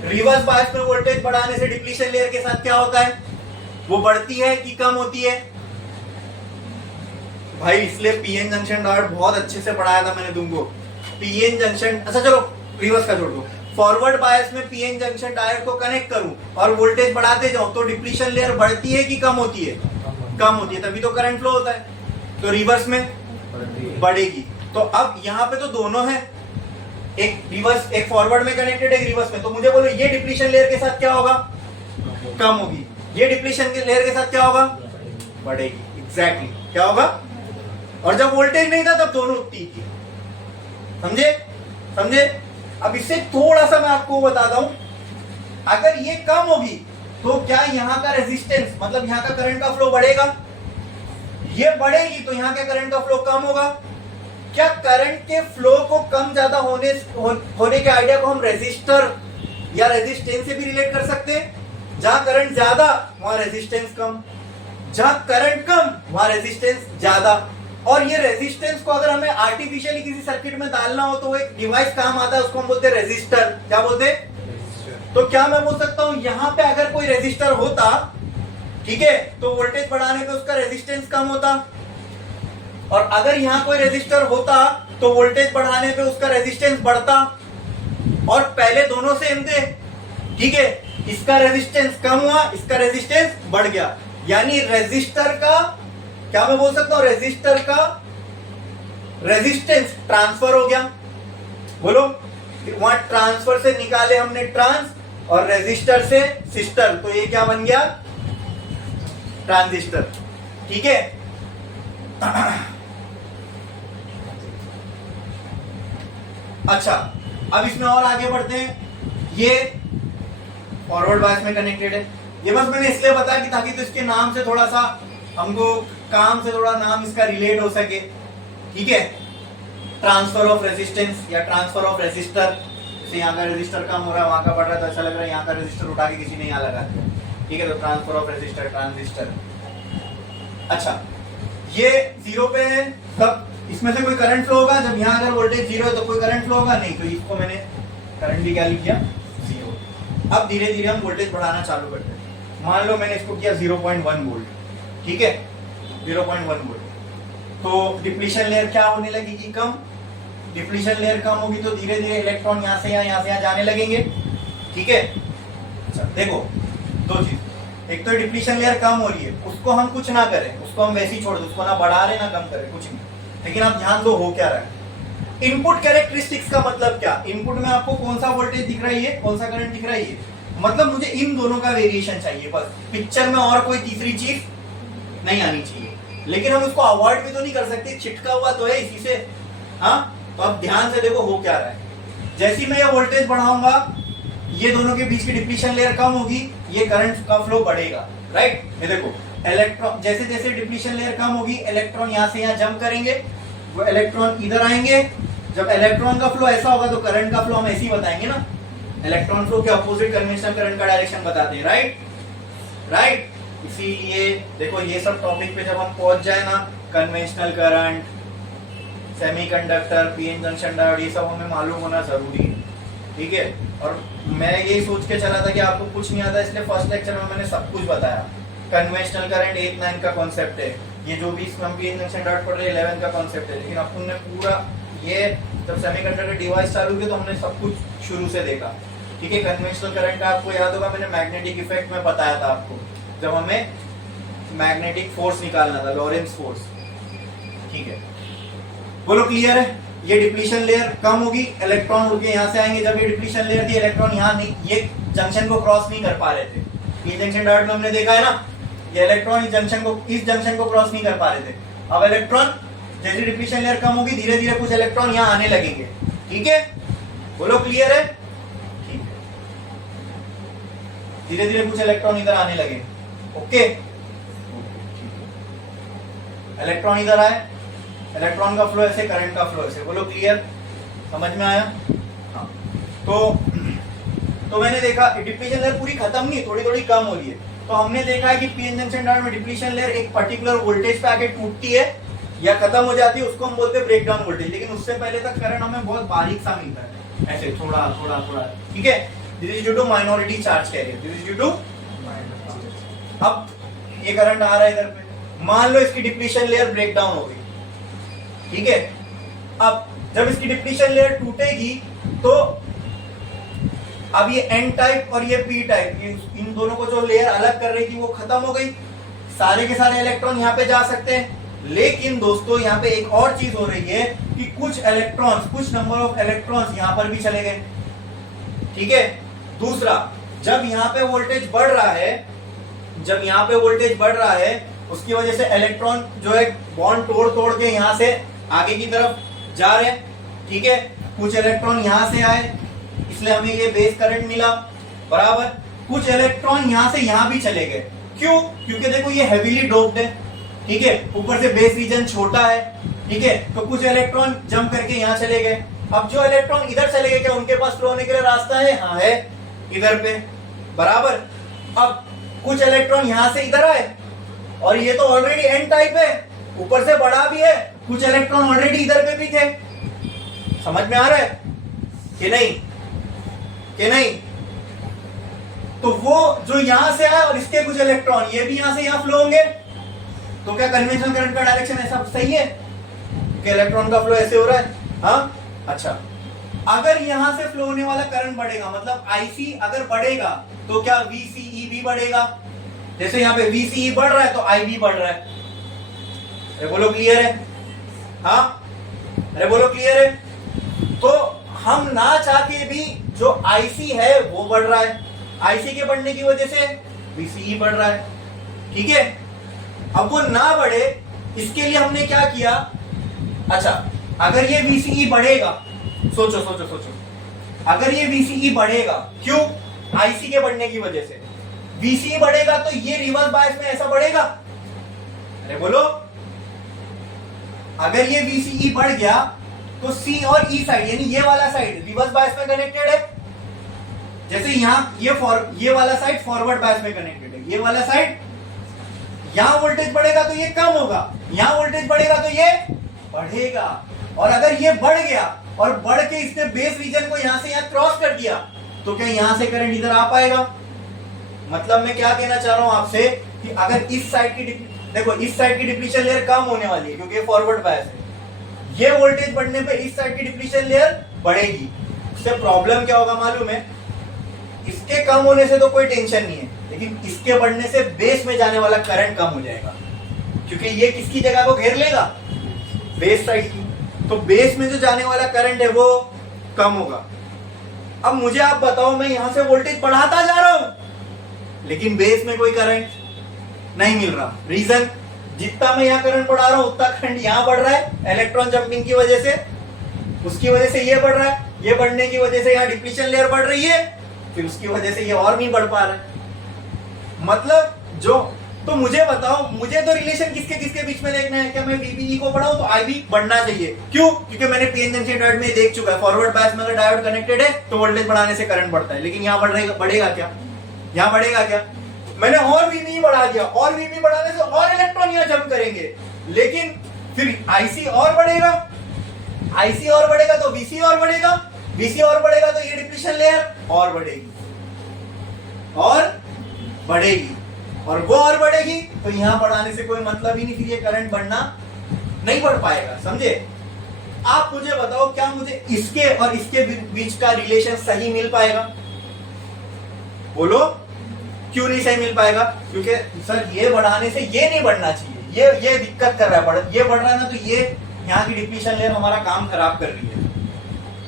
रिवर्स बायस में वोल्टेज बढ़ाने से डिप्लीशन लेयर के साथ क्या होता है? वो बढ़ती है कि कम होती है? भाई इसलिए पीएन जंक्शन डायोड बहुत अच्छे से पढ़ाया था मैंने तुमको। पीएन जंक्शन, अच्छा चलो रिवर्स का छोड़ दो, फॉरवर्ड बायस में पीएन जंक्शन डायोड को कनेक्ट करूं और वोल्टेज बढ़ाते जाऊं तो डिप्लीशन लेयर बढ़ती है कि कम होती है? कम होती है, तभी तो करंट फ्लो होता है। तो रिवर्स में बढ़ेगी। तो अब यहाँ पे तो दोनों है, एक रिवर्स, एक फॉरवर्ड में कनेक्टेड, एक रिवर्स में। तो मुझे बोलो ये डिप्लीशन लेयर के साथ क्या होगा? कम होगी। ये डिप्लीशन के लेयर के साथ क्या होगा? बढ़ेगी। एग्जैक्टली क्या होगा? और जब वोल्टेज नहीं था तब दोनों उतनी थी। समझे? समझे? अब इससे थोड़ा सा मैं आपको बताता हूं, अगर ये कम होगी तो क्या यहाँ का रेजिस्टेंस, मतलब यहाँ का करंट का फ्लो बढ़ेगा? ये बढ़ेगी तो यहाँ के करंट का फ्लो कम होगा। क्या करंट के फ्लो को कम ज्यादा होने के आइडिया को हम रेजिस्टर या रेजिस्टेंस से भी रिलेट कर सकते हैं? जहां करंट ज्यादा वहां रेजिस्टेंस कम, जहां करंट कम वहां रेजिस्टेंस ज्यादा। और ये रेजिस्टेंस को अगर हमें आर्टिफिशियली किसी सर्किट में डालना हो तो वो एक डिवाइस काम आता है, उसको हम बोलते हैं रेजिस्टर। क्या बोलते हैं? तो क्या मैं बोल सकता हूं यहां पे अगर कोई रेजिस्टर होता, ठीक है, तो वोल्टेज बढ़ाने पे उसका रेजिस्टेंस कम होता, और अगर यहां कोई रेजिस्टर होता तो वोल्टेज बढ़ाने पे उसका रेजिस्टेंस बढ़ता, और पहले दोनों सेम थे, ठीक है, इसका रेजिस्टेंस कम हुआ, इसका रेजिस्टेंस बढ़ गया, यानी रेजिस्टर का, क्या मैं बोल सकता हूं, रेजिस्टर का रेजिस्टेंस ट्रांसफर हो गया। बोलो, वहां ट्रांसफर से निकाले हमने ट्रांस और रेजिस्टर से सिस्टर, तो ये क्या बन गया? ट्रांजिस्टर। ठीक है, अच्छा अब इसमें और आगे बढ़ते हैं। ये फॉरवर्ड बायस में कनेक्टेड है, ये बस मैंने इसलिए बताया कि ताकि तो इसके नाम से थोड़ा सा हमको काम से थोड़ा नाम इसका रिलेट हो सके। ठीक है, ट्रांसफर ऑफ रेजिस्टेंस या ट्रांसफर ऑफ रेजिस्टर, जैसे यहाँ का रेजिस्टर कम हो रहा है, वहां का बढ़ रहा है, तो अच्छा लग रहा है, यहाँ का रेजिस्टर उठा के किसी ने यहाँ लगा दिया। ठीक है, तो ट्रांसफर ऑफ रेजिस्टर, ट्रांजिस्टर। अच्छा, ये जीरो पे है, तब इसमें से कोई करंट फ्लो होगा? जब यहाँ अगर वोल्टेज जीरो है तो कोई करंट फ्लो होगा? नहीं, तो इसको मैंने करंट भी क्या लिख दिया? जीरो। अब धीरे धीरे हम वोल्टेज बढ़ाना चालू करते हैं। मान लो मैंने इसको किया 0.1 वोल्ट, ठीक है, 0.1 वोल्ट, तो डिप्लीशन लेयर क्या होने लगेगी? कम। डिप्लीशन लेयर कम होगी तो धीरे धीरे इलेक्ट्रॉन यहाँ से यहाँ जाने लगेंगे। ठीक है, अच्छा देखो, दो चीज, एक तो डिप्लीशन लेयर कम हो रही है, उसको हम कुछ ना करें, उसको हम वैसे ही छोड़ दें, उसको ना बढ़ा रहे ना कम करें, कुछ नहीं। लेकिन आप ध्यान दो हो क्या रहा है। इनपुट कैरेक्टरिस्टिक्स का मतलब क्या? इनपुट में आपको कौन सा वोल्टेज दिख रही है, कौन सा करंट दिख रही है, मतलब मुझे इन दोनों का वेरिएशन चाहिए बस, पिक्चर में और कोई तीसरी चीज नहीं आनी चाहिए। लेकिन हम उसको अवॉइड भी तो नहीं कर सकते, छिटका हुआ तो है इसी से। हाँ, तो अब ध्यान से देखो हो क्या रहा है। जैसे मैं ये वोल्टेज बढ़ाऊंगा, ये दोनों के बीच की डिप्लीशन लेयर कम होगी, ये करंट का फ्लो बढ़ेगा, राइट। ये देखो, इलेक्ट्रॉन जैसे जैसे डिप्लीशन लेयर कम होगी, इलेक्ट्रॉन यहाँ से यहाँ जंप करेंगे, वो इलेक्ट्रॉन इधर आएंगे। जब इलेक्ट्रॉन का फ्लो ऐसा होगा तो करंट का फ्लो हम ऐसे ही बताएंगे ना, इलेक्ट्रॉन फ्लो के अपोजिट कन्वेंशनल करंट का डायरेक्शन बताते हैं, राइट राइट। इसीलिए देखो ये सब टॉपिक पे जब हम पहुंच जाए ना, conventional current, semiconductor, PN junction diode, ये सब हमें मालूम होना जरूरी है। ठीक है, और मैं यही सोच के चला था कि आपको कुछ नहीं आता, इसलिए फर्स्ट लेक्चर में मैंने सब कुछ बताया। कन्वेंशनल करंट 8, 9 का कॉन्सेप्ट है, ये जो भी इसमें हम पीएन जंक्शन डायोड पढ़ रहे हैं 11 का कॉन्सेप्ट है। लेकिन अपन ने पूरा ये जब सेमीकंडक्टर डिवाइस चालू किया तो हमने सब कुछ शुरू से देखा। ठीक है, कन्वेंशनल करंट का आपको याद होगा, मैंने मैग्नेटिक इफेक्ट में बताया था आपको, जब हमें मैग्नेटिक फोर्स निकालना था, लॉरेंस फोर्स। ठीक है, बोलो क्लियर है? ये डिप्लीशन लेयर कम होगी, इलेक्ट्रॉन उड़ के यहाँ से आएंगे। जब ये डिप्लीशन लेयर थी, इलेक्ट्रॉन यहाँ नहीं, ये जंक्शन को क्रॉस नहीं कर पा रहे थे। पी जंक्शन डायोड में हमने देखा है ना, ये इलेक्ट्रॉन इस जंक्शन को क्रॉस नहीं कर पा रहे थे। अब इलेक्ट्रॉन जैसे डिप्लीशन लेयर कम होगी, धीरे धीरे कुछ इलेक्ट्रॉन यहाँ आने लगेंगे। ठीक है, बोलो क्लियर है? ठीक है, धीरे धीरे कुछ इलेक्ट्रॉन इधर आने लगे। ओके, इलेक्ट्रॉन इधर आए, इलेक्ट्रॉन का फ्लो ऐसे, करंट का फ्लो ऐसे। बोलो क्लियर, समझ में आया? हाँ, तो मैंने देखा डिप्लीशन लेयर पूरी खत्म नहीं, थोड़ी थोड़ी कम हो रही है। तो हमने देखा है कि पीएन जंक्शन डायोड में डिप्लीशन लेयर एक पर्टिकुलर वोल्टेज पे आके टूटती है या खत्म हो जाती है, उसको हम बोलते हैं ब्रेकडाउन वोल्टेज। लेकिन उससे पहले तक करंट हमें बहुत बारीक सा मिलता है, ऐसे थोड़ा थोड़ा थोड़ा। ठीक है, this is due to minority charge carrier, this is due to. अब ये करंट आ रहा है इधर पे, मान लो इसकी डिप्लीशन लेयर ब्रेकडाउन हो गई। ठीक है, अब जब इसकी डिप्लीशन लेयर टूटेगी तो अब ये एन टाइप और ये पी टाइप, इन दोनों को जो लेयर अलग कर रही थी वो खत्म हो गई। सारे के सारे इलेक्ट्रॉन यहाँ पे जा सकते हैं। लेकिन दोस्तों यहाँ पे एक और चीज हो रही है कि कुछ इलेक्ट्रॉन्स, कुछ नंबर ऑफ इलेक्ट्रॉन्स यहाँ पर भी चले गए। ठीक है, दूसरा, जब यहाँ पे वोल्टेज बढ़ रहा है, जब यहाँ पे वोल्टेज बढ़ रहा है, उसकी वजह से इलेक्ट्रॉन जो है बॉन्ड तोड़ तोड़ के यहाँ से आगे की तरफ जा रहे हैं। ठीक है, कुछ इलेक्ट्रॉन यहाँ से आए, इसलिए हमें ये बेस करंट मिला, बराबर। कुछ इलेक्ट्रॉन यहाँ से यहाँ भी चले गए। क्यों? क्योंकि देखो ये हेवीली डोप्ड है। ठीक है, ऊपर से बेस रीजन छोटा है। ठीक है, तो कुछ इलेक्ट्रॉन जंप करके यहाँ चले गए। अब जो इलेक्ट्रॉन इधर चले गए, क्या उनके पास फ्लो होने के लिए रास्ता है? हाँ है, इधर पे, बराबर। अब कुछ इलेक्ट्रॉन यहाँ से इधर आए, और ये तो ऑलरेडी एन टाइप है, ऊपर से बड़ा भी है, कुछ इलेक्ट्रॉन ऑलरेडी इधर पे भी थे। समझ में आ रहा है कि नहीं? कि नहीं? तो वो जो यहां से आए और इसके कुछ इलेक्ट्रॉन ये भी यहां से यहां फ्लो होंगे, तो क्या कन्वेंशनल करंट का डायरेक्शन ऐसा सही है कि इलेक्ट्रॉन का फ्लो ऐसे हो रहा है? हाँ, अच्छा। अगर यहां से फ्लो होने वाला करंट बढ़ेगा, मतलब आईसी अगर बढ़ेगा, तो क्या वीसीई भी बढ़ेगा? जैसे यहाँ पे वीसीई बढ़ रहा है तो आई भी बढ़ रहा है। अरे बोलो क्लियर है? हाँ, अरे बोलो क्लियर है? तो हम ना चाहते भी जो आईसी है वो बढ़ रहा है, आईसी के बढ़ने की वजह से वीसीई बढ़ रहा है। ठीक है, अब वो ना बढ़े, इसके लिए हमने क्या किया? अच्छा, अगर ये वीसीई बढ़ेगा, सोचो सोचो सोचो, अगर ये वीसीई बढ़ेगा, क्यों? आईसी के बढ़ने की वजह से। वीसीई बढ़ेगा तो ये रिवर्स बायस में ऐसा बढ़ेगा। अरे बोलो, अगर ये वीसीई बढ़ गया तो सी और ई साइड, यानी ये वाला साइड रिवर्स बायस में कनेक्टेड है। जैसे यहाँ ये वाला साइड फॉरवर्ड बायस में कनेक्टेड है, ये वाला साइड, यहां वोल्टेज बढ़ेगा तो ये कम होगा, यहां वोल्टेज बढ़ेगा तो ये बढ़ेगा। और अगर ये बढ़ गया और बढ़ के इसने बेस रीजन को यहां से यहां क्रॉस कर दिया, तो क्या यहां से करंट इधर आ पाएगा? मतलब मैं क्या कहना चाह रहा हूं आपसे कि अगर इस साइड की, देखो इस साइड की डिप्लीशन लेयर कम होने वाली है क्योंकि ये फॉरवर्ड बायस है, ये वोल्टेज बढ़ने पे इस साइड की डिप्लीशन लेयर बढ़ेगी। इससे प्रॉब्लम क्या होगा मालूम है? इसके कम होने से तो कोई टेंशन नहीं है, लेकिन इसके बढ़ने से बेस में जाने वाला करंट कम हो जाएगा, क्योंकि ये किसकी जगह को घेर लेगा? बेस साइड की। तो बेस में जो जाने वाला करंट है वो कम होगा। अब मुझे आप बताओ, मैं यहां से वोल्टेज बढ़ाता जा रहा हूं लेकिन बेस में कोई करंट नहीं मिल रहा। रीजन, जितना मैं यहाँ करंट बढ़ा रहा हूं उतना करंट यहाँ बढ़ रहा है इलेक्ट्रॉन जंपिंग की वजह से, उसकी वजह से ये बढ़ रहा है, ये बढ़ने की वजह से यहाँ डिप्लीशन लेयर बढ़ रही है, फिर उसकी वजह से ये और नहीं बढ़ पा रहा है। मतलब जो, तो मुझे बताओ, मुझे तो रिलेशन किसके किसके बीच में देखना है? क्या मैं वीबीई को बढ़ाऊं तो आई भी बढ़ना चाहिए? क्यों? क्योंकि मैंने पीएन जंक्शन डायोड में देख चुका है, फॉरवर्ड बायस में अगर डायोड कनेक्टेड है तो वोल्टेज बढ़ाने से करंट बढ़ता है, लेकिन यहाँ बढ़ेगा क्या? यहाँ बढ़ेगा क्या? मैंने और वीबीई बढ़ा दिया, और वीबीई बढ़ाने से और इलेक्ट्रॉन यहाँ जंप करेंगे, लेकिन फिर आईसी और बढ़ेगा, आईसी और बढ़ेगा तो वीसी और बढ़ेगा, वीसी और बढ़ेगा तो ये डिप्लीशन लेयर और बढ़ेगी और बढ़ेगी, और वो और बढ़ेगी, तो यहां बढ़ाने से कोई मतलब ही नहीं, फिर ये करंट बढ़ना नहीं बढ़ पाएगा। समझे? आप मुझे बताओ, क्या मुझे इसके और इसके बीच का रिलेशन सही मिल पाएगा? बोलो, क्यों नहीं सही मिल पाएगा? क्योंकि सर ये बढ़ाने से ये नहीं बढ़ना चाहिए, ये दिक्कत कर रहा है, ये बढ़ रहा है ना, तो ये यहाँ की डिप्लीशन लेयर हमारा काम खराब कर रही है।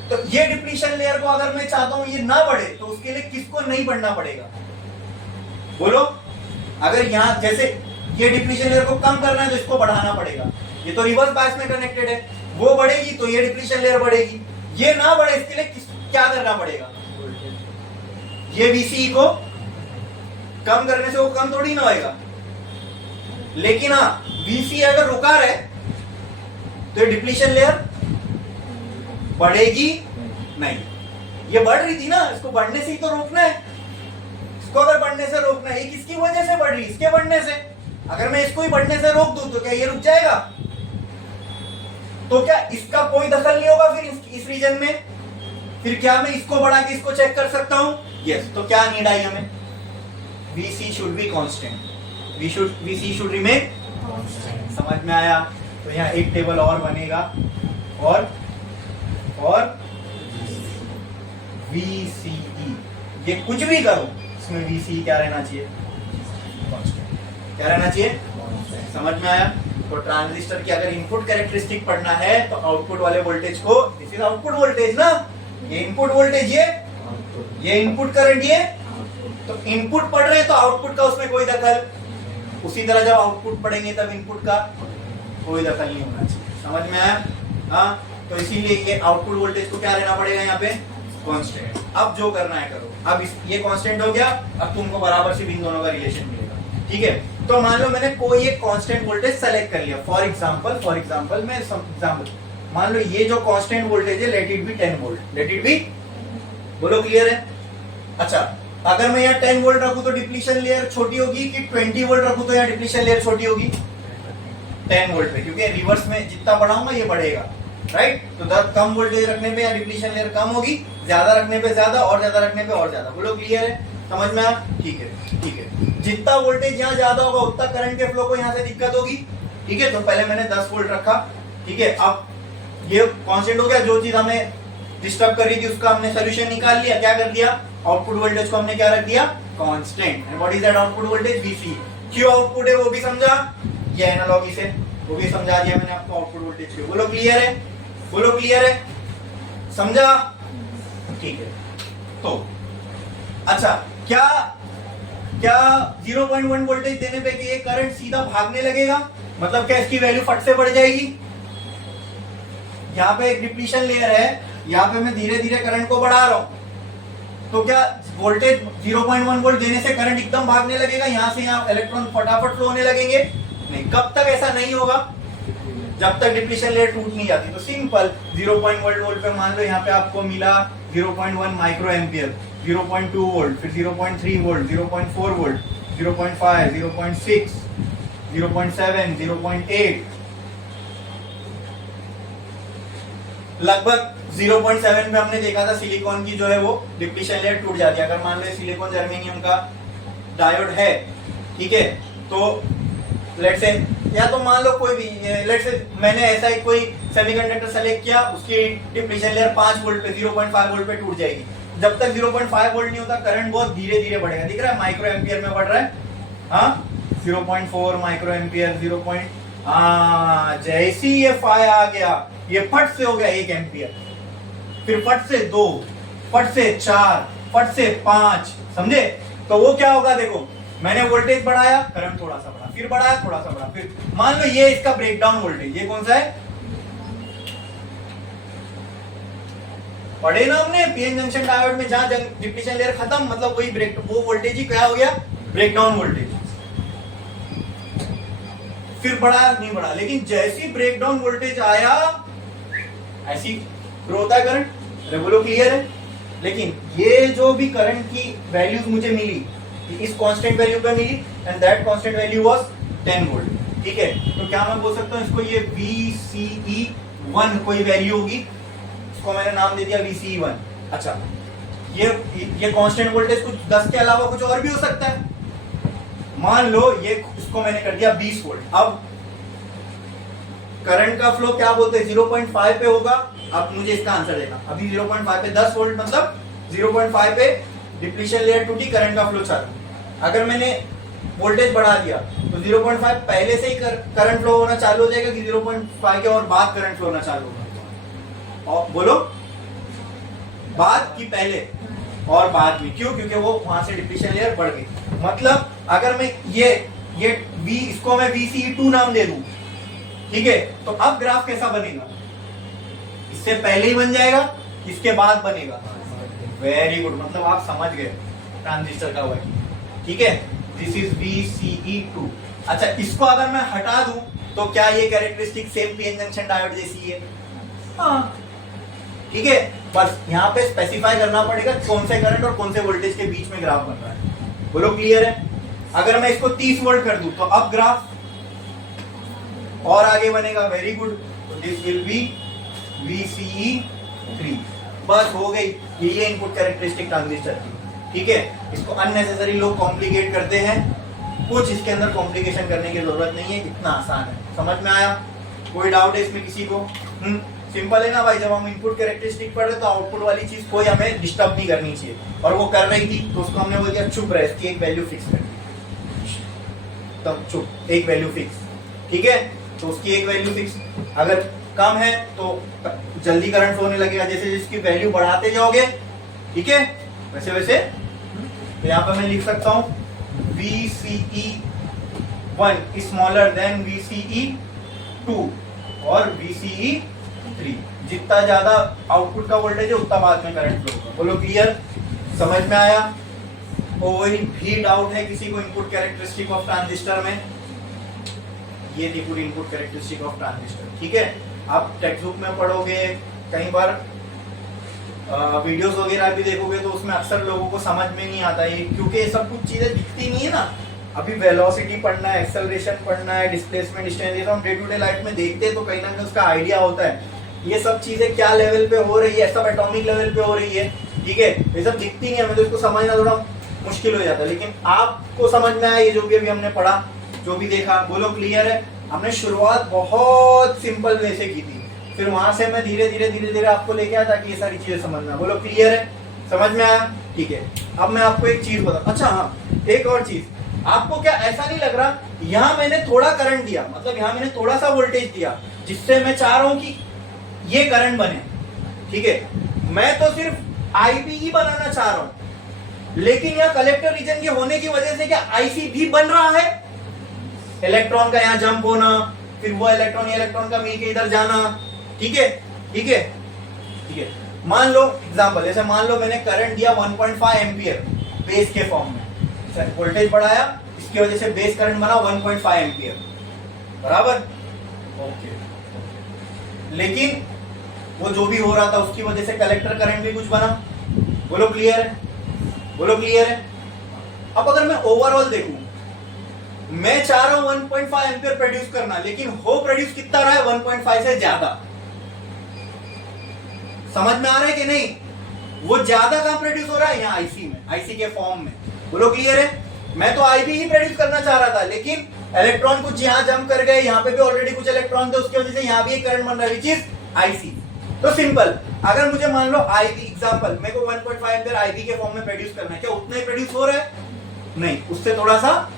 तो ये डिप्लीशन लेयर को अगर मैं चाहता हूं ये ना बढ़े तो उसके लिए किसको नहीं बढ़ना पड़ेगा? बोलो। अगर यहाँ जैसे ये डिप्लीशन लेयर को कम करना है तो इसको बढ़ाना पड़ेगा। ये तो रिवर्स बायस में कनेक्टेड है, वो बढ़ेगी तो ये डिप्लीशन लेयर बढ़ेगी। ये ना बढ़े इसके लिए क्या करना पड़ेगा? ये VCE को कम करने से वो कम थोड़ी ना होएगा। लेकिन हाँ, VCE अगर रुका रहे तो ये डिप्लीशन लेयर बढ़ेगी नहीं। ये बढ़ रही थी ना, इसको बढ़ने से ही तो रोकना है। इसको अगर बढ़ने से रोकना है, ये किसकी वजह से बढ़ रही है? इसके बढ़ने से। अगर मैं इसको ही बढ़ने से रोक दूं तो क्या ये रुक जाएगा? तो क्या इसका कोई दखल नहीं होगा फिर इस रीजन में? फिर क्या मैं इसको बढ़ा के इसको चेक कर सकता हूं? यस। तो क्या नीड आई हमें? VC should be constant. VC should remain. समझ में आया? तो यहाँ एक टेबल और बनेगा और VCE। ये कुछ भी करो इसमें VCE क्या रहना चाहिए? क्या रहना चाहिए? समझ में आया? तो ट्रांजिस्टर की अगर इनपुट कैरेक्टरिस्टिक पढ़ना है तो आउटपुट वाले वोल्टेज को, दिस इज आउटपुट वोल्टेज ना, ये इनपुट वोल्टेज, ये इनपुट करंट, ये तो इनपुट पढ़ रहे हैं तो आउटपुट का उसमें कोई दखल। उसी तरह जब आउटपुट पढ़ेंगे तब इनपुट का कोई दखल नहीं होना चाहिए। समझ में आया? हाँ। तो इसीलिए ये आउटपुट वोल्टेज को क्या रहना पड़ेगा यहाँ पे? कांस्टेंट। अब जो करना है करो। अब ये कांस्टेंट हो गया, अब तुमको बराबर से इन दोनों का रिलेशन मिलेगा। ठीक है। तो मान लो मैंने कोई एक कांस्टेंट वोल्टेज सेलेक्ट कर लिया। फॉर एग्जांपल मैं एग्जांपल मान लो ये जो कांस्टेंट वोल्टेज है, let it be 10 volt. Let it be, बोलो क्लियर है? अच्छा, अगर मैं यहाँ 10 वोल्ट रखूं तो डिप्लीशन लेयर छोटी होगी कि 20 वोल्ट रखूं तो यहाँ डिप्लीशन लेयर छोटी होगी? 10 वोल्ट पे, क्योंकि रिवर्स में जितना बढ़ाऊंगा ये बढ़ेगा, राइट? तो कम वोल्टेज रखने पे या डिप्लीशन लेयर कम होगी, ज्यादा रखने पे ज्यादा और ज्यादा रखने पे और ज्यादा। बोलो क्लियर है? समझ में आया? ठीक है, ठीक है। जितना वोल्टेज यहाँ ज्यादा होगा उतना करंट के फ्लो को यहाँ से दिक्कत होगी। ठीक है। तो पहले मैंने 10 वोल्ट रखा। ठीक है। अब ये कांस्टेंट हो गया, जो चीज हमें डिस्टर्ब कर रही थी उसका हमने सोल्यूशन निकाल लिया। क्या कर दिया? आउटपुट वोल्टेज को हमने क्या रख दिया? Constant. And what is that output voltage? VC। क्यों आउटपुट है वो भी समझा, ये एनालॉगी से वो भी समझा दिया मैंने आपको आउटपुट वोल्टेज क्यों। बोलो क्लियर है? बोलो क्लियर है? समझा? ठीक है। तो अच्छा, क्या 0.1 वोल्टेज देने पे कि ये करंट सीधा भागने लगेगा? मतलब क्या इसकी वैल्यू फट से बढ़ जाएगी? यहाँ पे एक डिप्लीशन लेयर है, यहाँ पे मैं धीरे धीरे करंट को बढ़ा रहा हूं, तो क्या वोल्टेज 0.1 वोल्ट देने से करंट एकदम भागने लगेगा? यहाँ से यहाँ इलेक्ट्रॉन फटाफट फ्लो होने लगेंगे? नहीं। कब तक ऐसा नहीं होगा? जब तक डिप्लीशन लेयर टूट नहीं जाती। तो सिंपल 0.1 वोल्ट पे मान लो यहाँ पे आपको मिला 0.1 माइक्रो एम्पियर, 0.2 वोल्ट, फिर 0.3 वोल्ट, 0.4 वोल्ट, 0.5, 0.6, 0.7, 0.8, लगभग 0.7 पे हमने देखा था सिलिकॉन की जो है वो डिप्लीशन लेयर टूट जाती है। अगर मान लो सिलिकॉन जर्मेनियम का डायोड है, ठीक है, तो लेट्स से, या तो मान लो कोई भी, लेट्स से मैंने ऐसा ही कोई सेमीकंडक्टर सेलेक्ट किया, उसकी डिप्लीशन लेयर 5 वोल्ट पे, 0.5 वोल्ट पे टूट जाएगी। जब तक 0.5 वोल्ट नहीं होता करंट बहुत धीरे धीरे बढ़ेगा। दिख रहा है? माइक्रो एम्पियर में बढ़ रहा है। हाँ, 0.4 माइक्रो एम्पियर, 0. हाँ, जैसी ये फाई आ गया, ये फट से हो गया 1 एम्पियर, फिर फट से 2, फट से 4, फट से 5, समझे? तो वो क्या होगा? देखो, मैंने वोल्टेज बढ़ाया, करंट थोड़ा सा बढ़ा, फिर बढ़ाया, थोड़ा सा बढ़ा, फिर मान लो ये इसका ब्रेकडाउन वोल्टेज, ये कौन सा है? पढ़े ना हमने पीएन जंक्शन डायोड में, जहां डिप्लीशन लेयर खत्म, मतलब वही ब्रेक, वो वोल्टेज ही क्या हो गया? Breakdown voltage. फिर बढ़ा नहीं बढ़ा, लेकिन जैसी ब्रेकडाउन वोल्टेज आया ऐसी ग्रो होता है करंट। बोलो क्लियर है? लेकिन ये जो भी करंट की वैल्यूज मुझे मिली, इस कांस्टेंट वैल्यू पे मिली, and that constant value was 10 volt. ठीक है। तो क्या मैं बोल सकता हूँ इसको, ये VCE1 कोई वैल्यू होगी, इसको मैंने नाम दे दिया VCE1। अच्छा, ये कांस्टेंट वोल्टेज कुछ 10 के अलावा कुछ और भी हो सकता है। मान लो ये, इसको मैंने कर दिया 20 वोल्ट। अब करंट का फ्लो क्या बोलते हैं? 0.5 पे होगा। अब मुझे इसका आंसर देना। अभी 0.5 पे 10 वोल्ट, मतलब 0.5 पे डिप्लीशन लेयर टूटी, करंट का फ्लो चालू। अगर मैंने वोल्टेज बढ़ा दिया तो 0.5 पहले से ही करंट फ्लो होना चालू हो जाएगा कि 0.5 के और बाद करंट फ्लो होना चालू होगा? और बोलो, बाद की पहले और बाद में। क्यों? क्योंकि वो वहां से डिप्लीशन लेयर बढ़ गई। मतलब अगर मैं ये V, इसको मैं VCE2 नाम दे दूं, ठीक है, तो अब ग्राफ कैसा बनेगा? इससे पहले ही बन जाएगा, इसके बाद बनेगा। वेरी गुड, मतलब आप समझ गए ट्रांजिस्टर का वर्क, ठीक है। This is VCE2। अच्छा, इसको अगर मैं हटा दूं तो क्या ये characteristic same PN junction diode जैसी है? हाँ, ठीक है। बस यहाँ पे स्पेसिफाई करना पड़ेगा कौन से करंट और कौन से वोल्टेज के बीच में ग्राफ बन रहा है। बोलो क्लियर है? अगर मैं इसको 30 वोल्ट कर दूं तो अब ग्राफ और आगे बनेगा। वेरी गुड, तो दिस विल बी VCE3। बस हो गई, ये इनपुट कैरेक्टरिस्टिक ट्रांजिस्टर की, ठीक है। इसको अननेसेसरी लोग कॉम्प्लिकेट करते हैं, कुछ इसके अंदर कॉम्प्लिकेशन करने की जरूरत नहीं है, इतना आसान है। समझ में आया? कोई डाउट है इसमें किसी को? सिंपल है ना भाई। जब हम इनपुट कैरेक्टरिस्टिक पढ़ रहे तो आउटपुट वाली चीज कोई हमें डिस्टर्ब नहीं करनी चाहिए, और वो कर रही थी तो उसको हमने बोल दिया चुप रहे, इसकी एक वैल्यू फिक्स कर दी, तब चुप, एक वैल्यू फिक्स, ठीक है। तो उसकी एक वैल्यू फिक्स, अगर कम है तो जल्दी करंट फ्लो होने लगेगा, जैसे जिसकी वैल्यू बढ़ाते जाओगे, ठीक है, वैसे वैसे। तो यहाँ पे मैं लिख सकता हूँ VCE1 स्मॉलर देन VCE2 और VCE3। जितना ज्यादा आउटपुट का वोल्टेज है उतना बाद में करंट फ्लो होगा। बोलो क्लियर? समझ में आया? कोई भी डाउट है किसी को इनपुट कैरेक्टरिस्टिक ऑफ ट्रांजिस्टर में? ये थी पूरी इनपुट कैरेक्टरिस्टिक ऑफ ट्रांजिस्टर, ठीक है। आप टेक्स्ट बुक में पढ़ोगे, कई बार वीडियोस वगैरह भी देखोगे तो उसमें अक्सर लोगों को समझ में नहीं आता है, क्योंकि ये सब कुछ चीजें दिखती नहीं है ना। अभी वेलोसिटी पढ़ना है, एक्सेलरेशन पढ़ना है, डिस्प्लेसमेंट डिस्टेंस, ये सब हम डे टू डे लाइफ में देखते हैं तो कहीं ना कहीं उसका आइडिया होता है ये सब चीजें क्या लेवल पे हो रही है, सब एटॉमिक लेवल पे हो रही है, ठीक है। ये सब दिखती नहीं है हमें, तो इसको समझना थोड़ा मुश्किल हो जाता है। लेकिन आपको समझ में आया ये जो भी अभी हमने पढ़ा, जो भी देखा? बोलो क्लियर है? हमने शुरुआत बहुत सिंपल वे से की थी, फिर वहां से मैं धीरे धीरे आपको लेके आया ताकि ये सारी चीजें समझना। बोलो क्लियर है? समझ में आया? ठीक है। अब मैं आपको एक चीज बता, अच्छा हाँ, एक और चीज, आपको क्या ऐसा नहीं लग रहा यहाँ मैंने थोड़ा करंट दिया, मतलब यहाँ मैंने थोड़ा सा वोल्टेज दिया जिससे मैं चाह रहा हूं कि ये करंट बने, ठीक है। मैं तो सिर्फ आईपी ही बनाना चाह रहा हूं, लेकिन यहाँ कलेक्टर रीजन के होने की वजह से क्या आईसी भी बन रहा है? इलेक्ट्रॉन का यहाँ जंप होना, फिर वो इलेक्ट्रॉन का मिलके इधर जाना, ठीक है, ठीक है, ठीक है। मान लो एग्जांपल, जैसे मान लो मैंने करंट दिया 1.5 एम्पियर बेस के फॉर्म में, वोल्टेज बढ़ाया, इसकी वजह से बेस करंट बना 1.5 एम्पियर, बराबर? ओके। लेकिन वो जो भी हो रहा था उसकी वजह से कलेक्टर करंट भी कुछ बना। बोलो क्लियर है? बोलो क्लियर है? अब अगर मैं ओवरऑल देखूं, मैं चाह रहा हूं 1.5 एम्पियर प्रोड्यूस करना, लेकिन हो प्रोड्यूस कितना रहा है? 1.5 से ज्यादा। समझ में आ रहा है कि नहीं? वो ज्यादा कहां प्रोड्यूस हो रहा है? यहाँ आईसी में, आईसी के फॉर्म में। बोलो क्लियर है? मैं तो आईबी ही प्रोड्यूस करना चाह रहा था, लेकिन इलेक्ट्रॉन कुछ यहाँ जंप कर गए, यहाँ पे भी ऑलरेडी कुछ इलेक्ट्रॉन थे, उसकी वजह से यहाँ भी एक करंट बन रहा है, विच इज आईसी। तो सिंपल, अगर मुझे मान लो आईबी एग्जांपल, मेरे को 1.5 एम्पियर आईबी के फॉर्म में प्रोड्यूस करना है, क्या उतना ही प्रोड्यूस हो रहा है? नहीं, उससे थोड़ा सा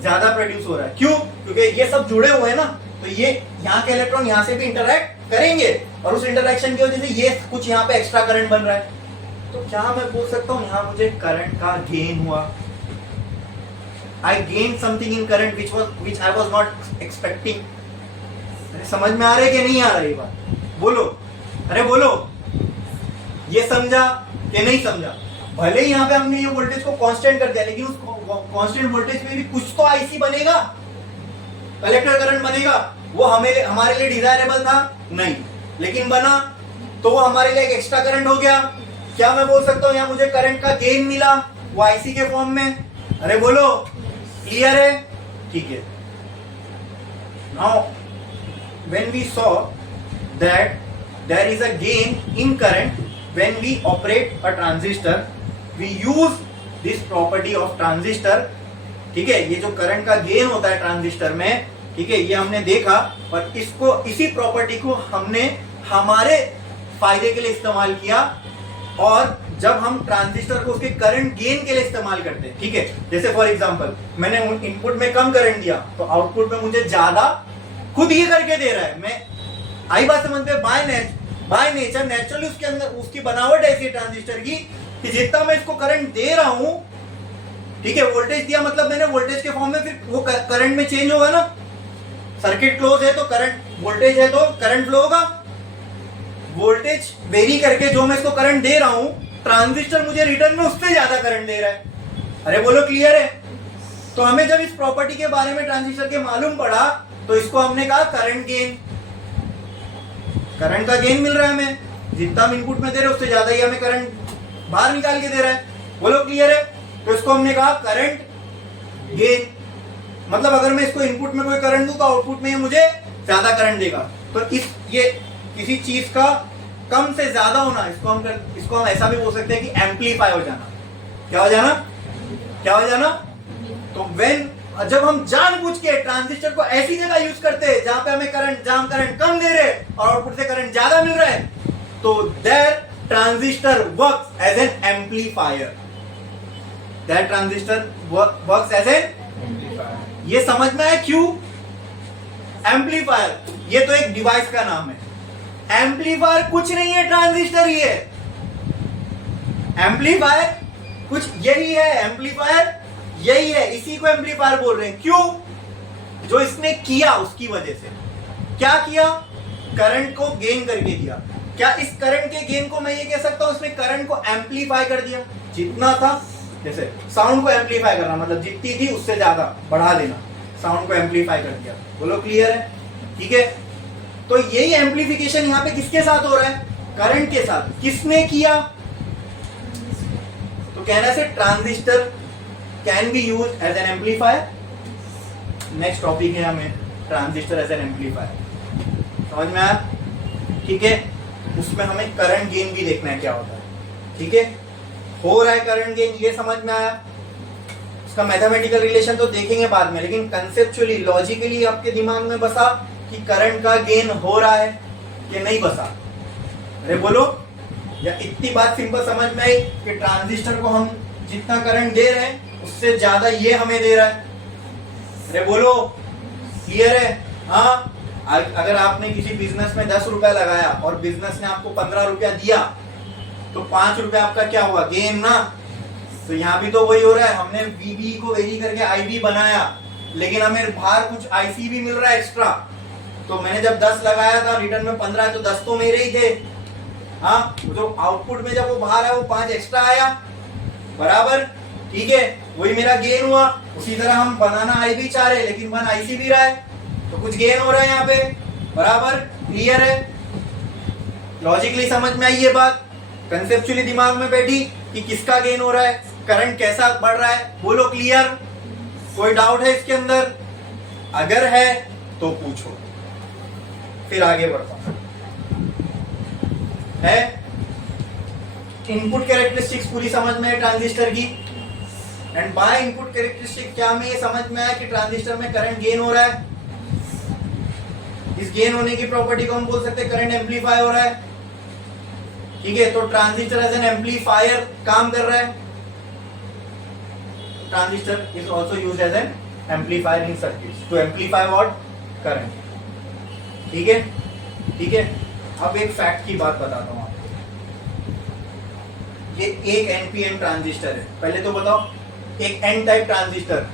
ज्यादा प्रोड्यूस हो रहा है। क्यों? क्योंकि ये सब जुड़े हुए हैं ना, तो ये यहाँ के इलेक्ट्रॉन यहाँ से भी इंटरैक्ट करेंगे, और उस इंटरैक्शन की वजह से ये कुछ यहाँ पे एक्स्ट्रा करंट बन रहा है। तो क्या मैं बोल सकता हूँ यहाँ मुझे करंट का गेन हुआ? I gained something in current which I was not expecting. समझ में आ रहा है कि नहीं आ रहा है ये बात? बोलो, अरे बोलो, ये समझा कि नहीं समझा? भले ही यहाँ पे हमने ये वोल्टेज को कांस्टेंट कर दिया, लेकिन उस कांस्टेंट वोल्टेज में भी कुछ तो आईसी बनेगा, कलेक्टर करंट बनेगा। वो हमारे लिए डिजायरेबल था नहीं, लेकिन बना, तो वो हमारे लिए एक एक्स्ट्रा करंट हो गया। क्या मैं बोल सकता हूँ यहाँ मुझे करंट का गेन मिला, वो आईसी के फॉर्म में? अरे बोलो, क्लियर है? ठीक है। Now when we saw that there is a gain in current when we operate a transistor, we use this property of transistor, ठीक है। ये जो करंट का गेन होता है ट्रांजिस्टर में, ठीक है, ये हमने देखा, और इसको, इसी प्रॉपर्टी को हमने हमारे फायदे के लिए इस्तेमाल किया, और जब हम ट्रांजिस्टर को उसके करंट गेन के लिए इस्तेमाल करते हैं, ठीक है। जैसे फॉर एग्जांपल मैंने इनपुट में कम करंट दिया तो आउटपुट में मुझे ज्यादा खुद ही करके दे रहा है। मैं आई बात समझते हैं, बाय नेचर नेचुरली उसके अंदर उसकी बनावट ऐसी है ट्रांजिस्टर की कि जितना मैं इसको करंट दे रहा हूं, ठीक है, वोल्टेज दिया मतलब मैंने वोल्टेज के फॉर्म में, फिर वो करंट में चेंज होगा ना। सर्किट क्लोज है तो करंट, वोल्टेज है तो करंट फ्लो होगा। वोल्टेज वेरी करके जो मैं इसको करंट दे रहा हूं, ट्रांजिस्टर मुझे रिटर्न में उससे ज्यादा करंट दे रहा है। अरे बोलो क्लियर है? तो हमें जब इस प्रॉपर्टी के बारे में ट्रांजिस्टर के मालूम पड़ा तो इसको हमने कहा करंट गेन। करंट का गेन मिल रहा है हमें, जितना हम इनपुट में दे रहे हैं उससे ज्यादा ही हमें करंट बाहर निकाल के दे रहा है। बोलो क्लियर है? तो इसको हमने कहा करंट गेन। मतलब अगर मैं इसको इनपुट में कोई करंट दूं तो आउटपुट में ये मुझे ज्यादा करंट देगा। तो ये किसी चीज का कम से ज्यादा होना, इसको हम ऐसा भी बोल सकते हैं कि एम्पलीफाई हो जाना। क्या हो जाना? क्या हो जाना? तो जब हम जानबूझ के ट्रांजिस्टर को ऐसी जगह यूज करते हैं जहां पे हमें करंट कम दे रहे हैं और आउटपुट से करंट ज्यादा मिल रहा है, तो there transistor works as an amplifier. That transistor works as an, ये समझ में है क्यों एम्पलीफायर? ये तो एक डिवाइस का नाम है। एम्पलीफायर कुछ नहीं है, ट्रांजिस्टर ही है। एम्पलीफायर कुछ यही है, एम्पलीफायर यही है, इसी को एम्पलीफायर बोल रहे हैं। क्यों? जो इसने किया उसकी वजह से। क्या किया? करंट को गेन करके दिया। क्या इस करंट के गेन को मैं ये कह सकता हूं इसने करंट को एम्पलीफाई कर दिया? जितना था, जैसे साउंड को एम्पलीफाई करना मतलब जितनी थी उससे ज्यादा बढ़ा देना, साउंड को एम्पलीफाई कर दिया। बोलो क्लियर है? ठीक है। तो यही एम्पलीफिकेशन यहां पे किसके साथ हो रहा है? करंट के साथ। किसने किया? तो कहना से transistor can be use as an amplifier. Next topic है हमें ट्रांजिस्टर एज एन एम्पलीफायर। समझ में आया? ठीक है। उसमें हमें करंट गेन भी देखना है क्या होता है। ठीक है, हो रहा है करंट गेन, ये समझ में आया। उसका मैथमेटिकल रिलेशन तो देखेंगे बाद में, लेकिन कंसेप्चुअली लॉजिकली आपके दिमाग में बसा कि करंट का गेन हो रहा है कि नहीं बसा? अरे बोलो, या इतनी बात सिंपल समझ में आई कि ट्रांजिस्टर को हम जितना करंट दे रहे हैं उससे ज्यादा ये हमें दे रहा है? अरे बोलो, क्लियर है? हाँ। अगर आपने किसी बिजनेस में 10 रुपया लगाया और बिजनेस ने आपको 15 रुपया दिया तो 5 रुपया आपका क्या हुआ? गेन ना। तो यहाँ भी तो वही हो रहा है, हमने VB को वेरी करके IB बनाया, लेकिन हमें बाहर कुछ IC भी मिल रहा है एक्स्ट्रा। तो मैंने जब 10 लगाया था, रिटर्न में 15, तो 10 तो मेरे ही थे। हाँ, जो आउटपुट में जब वो बाहर आया वो 5 एक्स्ट्रा आया, बराबर? ठीक है, वही मेरा गेन हुआ। उसी तरह हम बनाना IB चाह रहे लेकिन बन IC भी रहा है, तो कुछ गेन हो रहा है यहाँ पे, बराबर? क्लियर है? लॉजिकली समझ में आई ये बात? कंसेप्चुअली दिमाग में बैठी कि किसका गेन हो रहा है, करंट कैसा बढ़ रहा है? बोलो क्लियर? कोई डाउट है इसके अंदर? अगर है तो पूछो, फिर आगे बढ़ता हूं। है? इनपुट कैरेक्टरिस्टिक्स पूरी समझ में है ट्रांजिस्टर की। एंड बाय इनपुट कैरेक्टरिस्टिक क्या हमें ये समझ में आया कि ट्रांजिस्टर में करंट गेन हो रहा है। इस गेन होने की प्रॉपर्टी को हम बोल सकते हैं करंट एम्पलीफाई हो रहा है। ठीक है, तो ट्रांजिस्टर एज एन एम्पलीफायर काम कर रहा है। Transistor is also use as an amplifier in circuit to amplify what? Current. ठीक है? ठीक है। अब एक फैक्ट की बात बताता हूं आपको। ये एक NPN ट्रांजिस्टर है। पहले तो बताओ, एक N टाइप ट्रांजिस्टर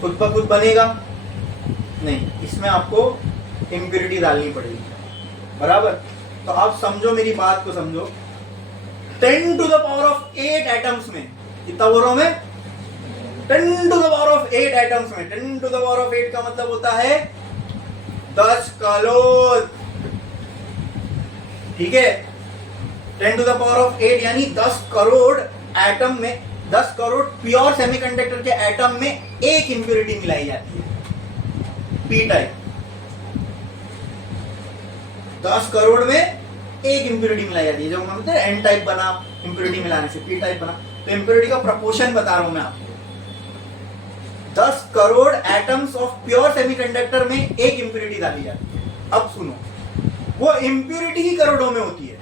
खुद ब खुद बनेगा नहीं, इसमें आपको इम्प्योरिटी डालनी पड़ेगी, बराबर? तो आप समझो, मेरी बात को समझो। 10 to the power of 8 atoms में, कितना बोल रहा हूं मैं? 10 to the power of 8 atoms में। 10 to the power of 8 का मतलब होता है 10 करोड़। ठीक है, 10 to the power of 8 यानी 10 करोड़ एटम में, 10 करोड़ प्योर सेमीकंडक्टर के एटम में एक इंप्योरिटी मिलाई जाती है, P टाइप। 10 करोड़ में एक इंप्योरिटी मिलाई जाती है। जो हम बोलते हैं N टाइप बना इंप्योरिटी मिलाने से, P टाइप बना। तो इंप्योरिटी का प्रोपोर्शन बता रहा हूं मैं आपको। 10 crore atoms of pure semiconductor में एक इंप्योरिटी डाली जाती है। अब सुनो, वो इंप्योरिटी ही करोड़ों में होती है।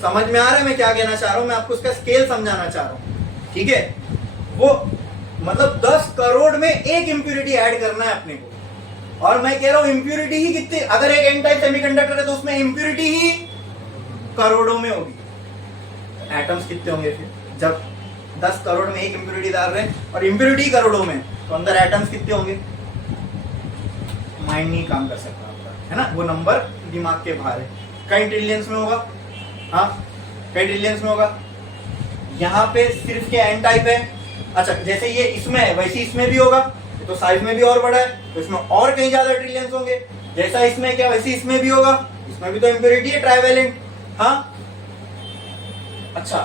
समझ में आ रहा है मैं क्या कहना चाह रहा हूं? मैं आपको उसका स्केल समझाना चाह रहा हूं, ठीक है? वो मतलब 10 करोड़ में एक इंप्यूरिटी ऐड करना है अपने को, और मैं कह रहा हूं इंप्यूरिटी ही कितनी, अगर एक एन टाइप सेमीकंडक्टर है तो उसमें इंप्यूरिटी ही करोड़ों में होगी। एटम्स कितने होंगे फिर? जब 10 करोड़ में एक इंप्यूरिटी डाल रहे हैं और इंप्यूरिटी करोड़ों में, तो अंदर एटम्स कितने होंगे? माइंड नहीं काम कर सकता आपका, है ना? वो नंबर दिमाग के बाहर है। कई ट्रिलियंस में होगा, हाँ कई ट्रिलियंस में होगा। यहाँ पे सिर्फ क्या एन टाइप है? अच्छा, जैसे ये इसमें है वैसे इसमें भी होगा, तो साइज में भी और बड़ा है, तो इसमें और कहीं ज्यादा ट्रिलियंस होंगे। जैसा इसमें क्या वैसे इसमें भी होगा, इसमें भी तो इंप्योरिटी है, ट्राइवेलेंट। हाँ अच्छा,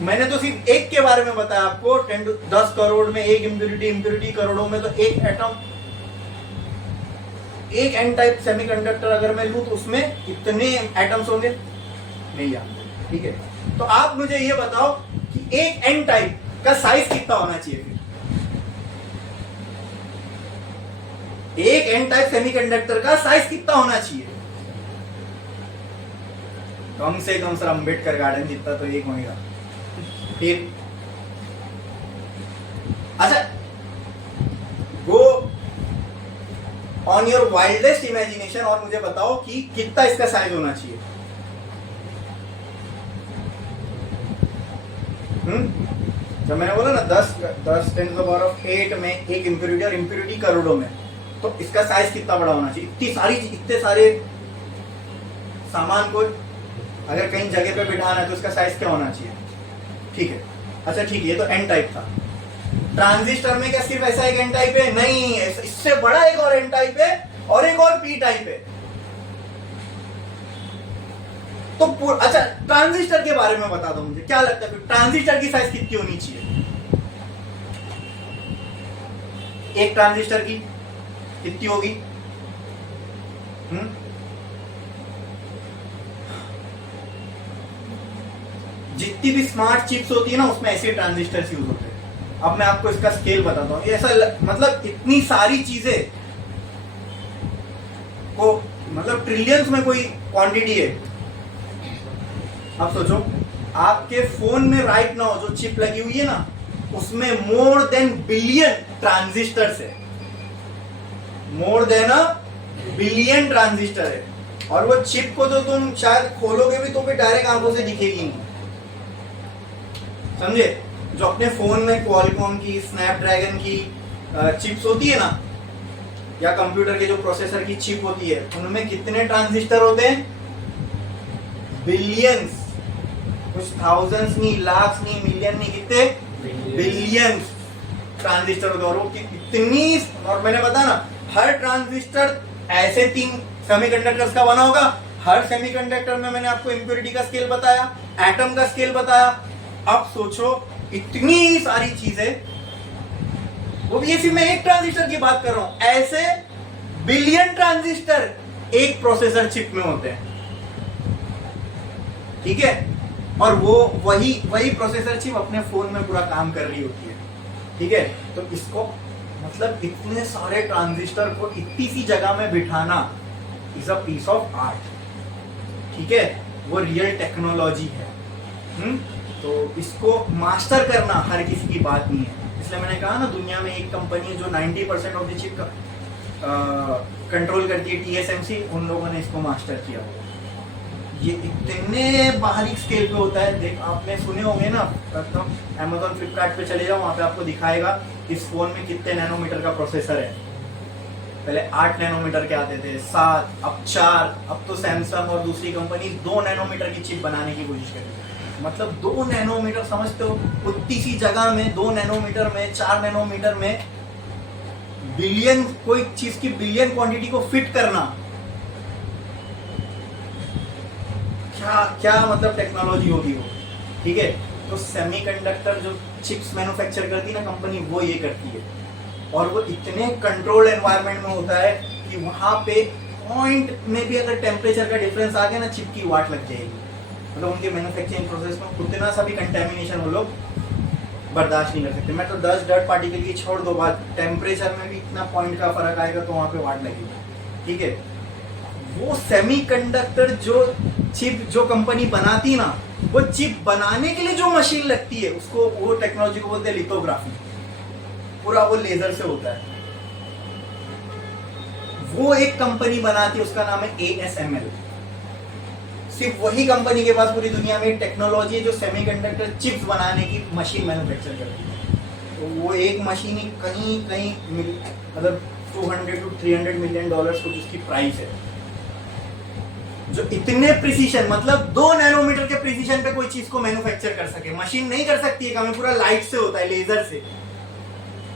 मैंने तो सिर्फ एक के बारे में बताया आपको, 10 करोड़ में एक इंप्योरिटी, इंप्योरिटी करोड़ों में तो एक एटम, एक एन टाइप सेमीकंडक्टर अगर मैं लूं तो उसमें कितने एटम्स होंगे? नहीं यार, ठीक है? तो आप मुझे ये बताओ कि एक एन टाइप का साइज कितना होना चाहिए फिर? एक एन टाइप सेमीकंडक्टर का साइज कितना होना चाहिए? कम से कम सर अंबेडकर गार्डन जितना तो एक होगा। फिर अच्छा, go on your wildest imagination और मुझे बताओ कि कितना इसका साइज होना चाहिए? जब मैंने बोला ना 10 10 पावर ऑफ 8 में एक इंप्यूरिटी और इंप्यूरिटी करोड़ों में, तो इसका साइज कितना बड़ा होना चाहिए? इतने सारे सामान को अगर कहीं जगह पे बिठाना है तो इसका साइज क्या होना चाहिए? ठीक है, अच्छा ठीक है, ये तो एन टाइप था। ट्रांजिस्टर में क्या सिर्फ ऐसा एक एन टाइप है? नहीं, इससे बड़ा एक और एन टाइप है और एक और पी टाइप है। तो अच्छा, ट्रांजिस्टर के बारे में बता दो मुझे, क्या लगता है ट्रांजिस्टर की साइज कितनी होनी चाहिए? एक ट्रांजिस्टर की कितनी होगी? जितनी भी स्मार्ट चिप्स होती है ना उसमें ऐसे ट्रांजिस्टर यूज होते हैं। अब मैं आपको इसका स्केल बताता हूँ। ऐसा मतलब इतनी सारी चीजें को मतलब ट्रिलियंस में कोई क्वांटिटी है। आप सोचो, आपके फोन में राइट नाउ जो चिप लगी हुई है ना, उसमें मोर देन बिलियन ट्रांजिस्टर्स है, more than a billion transistor है। और वो चिप को तो तुम शायद खोलोगे भी तो भी डायरेक्ट आंखों से दिखेगी नहीं, समझे? जो अपने फोन में क्वालकॉम की, स्नैपड्रैगन की चिप्स होती है ना, या कंप्यूटर के जो प्रोसेसर की चिप होती है, उनमें कितने ट्रांजिस्टर होते हैं? बिलियंस, कुछ थाउजेंड्स नहीं, लाख नहीं, मिलियन नहीं, कितने? बिलियंस ट्रांजिस्टर होते हैं। और वो कितनी, और मैंने बताया ना, हर ट्रांजिस्टर ऐसे 3 सेमीकंडक्टर्स का बना होगा। हर सेमीकंडक्टर में मैंने आपको इंप्योरिटी का स्केल बताया, एटम का स्केल बताया। अब सोचो, इतनी सारी चीजें, वो भी सिर्फ मैं एक ट्रांजिस्टर की बात कर रहा हूं, ऐसे बिलियन ट्रांजिस्टर एक प्रोसेसर चिप में होते हैं, ठीक है? और वो वही प्रोसेसर चिप अपने फोन में पूरा काम कर रही होती है, ठीक है? तो इसको मतलब इतने सारे ट्रांजिस्टर को इतनी सी जगह में बिठाना is a piece of art, ठीक है? वो रियल टेक्नोलॉजी है। तो इसको मास्टर करना हर किसी की बात नहीं है। इसलिए मैंने कहा ना, दुनिया में एक कंपनी है जो 90% ऑफ द चिप कंट्रोल करती है, TSMC, उन लोगों ने इसको मास्टर किया। ये इतने बारीक स्केल पे होता है। देख, आपने सुने होंगे ना, Amazon, फ्लिपकार्ट पे चले जाओ, वहां पे आपको दिखाएगा इस फोन में कितने नैनोमीटर का प्रोसेसर है। पहले 8 नैनोमीटर के आते थे, 7, अब 4, अब तो सैमसंग और दूसरी कंपनी 2 नैनोमीटर की चिप बनाने की कोशिश कर रही है। मतलब 2 नैनोमीटर, समझते हो? उतनी सी जगह में 2 नैनोमीटर में, 4 नैनोमीटर में बिलियन, कोई चीज की बिलियन क्वांटिटी को फिट करना, क्या मतलब टेक्नोलॉजी होगी वो, ठीक है? तो सेमीकंडक्टर जो चिप्स मैन्युफैक्चर करती है ना कंपनी, वो ये करती है। और वो इतने कंट्रोल्ड एनवायरनमेंट में होता है कि वहां पे पॉइंट में भी अगर टेम्परेचर का डिफरेंस आ गया ना, चिप की वाट लग जाएगी। मतलब उनके मैन्युफैक्चरिंग प्रोसेस में उतना सा भी कंटेमिनेशन वो लोग बर्दाश्त नहीं कर सकते। मैं तो 10 डर्ट पार्टिकल की छोड़ दो बात, टेम्परेचर में भी इतना पॉइंट का फर्क आएगा तो वहां पे वाट लगेगी, ठीक है? वो सेमीकंडक्टर जो चिप जो कंपनी बनाती ना, वो चिप बनाने के लिए जो मशीन लगती है उसको, वो टेक्नोलॉजी को बोलते हैं लिथोग्राफी। पूरा वो लेजर से होता है। वो एक कंपनी बनाती है, उसका नाम है ASML। सिर्फ वही कंपनी के पास पूरी दुनिया में टेक्नोलॉजी है जो सेमीकंडक्टर चिप्स बनाने की मशीन मैन्युफैक्चर करती है। तो वो एक मशीन ही कहीं कहीं मतलब 200 to 300 मिलियन डॉलर्स कुछ उसकी प्राइस है। जो इतने प्रिसीशन, मतलब 2 नैनोमीटर के प्रिसीशन पे कोई चीज को मैन्युफैक्चर कर सके। मशीन नहीं कर सकती है, काम पूरा लाइट से होता है, लेजर से।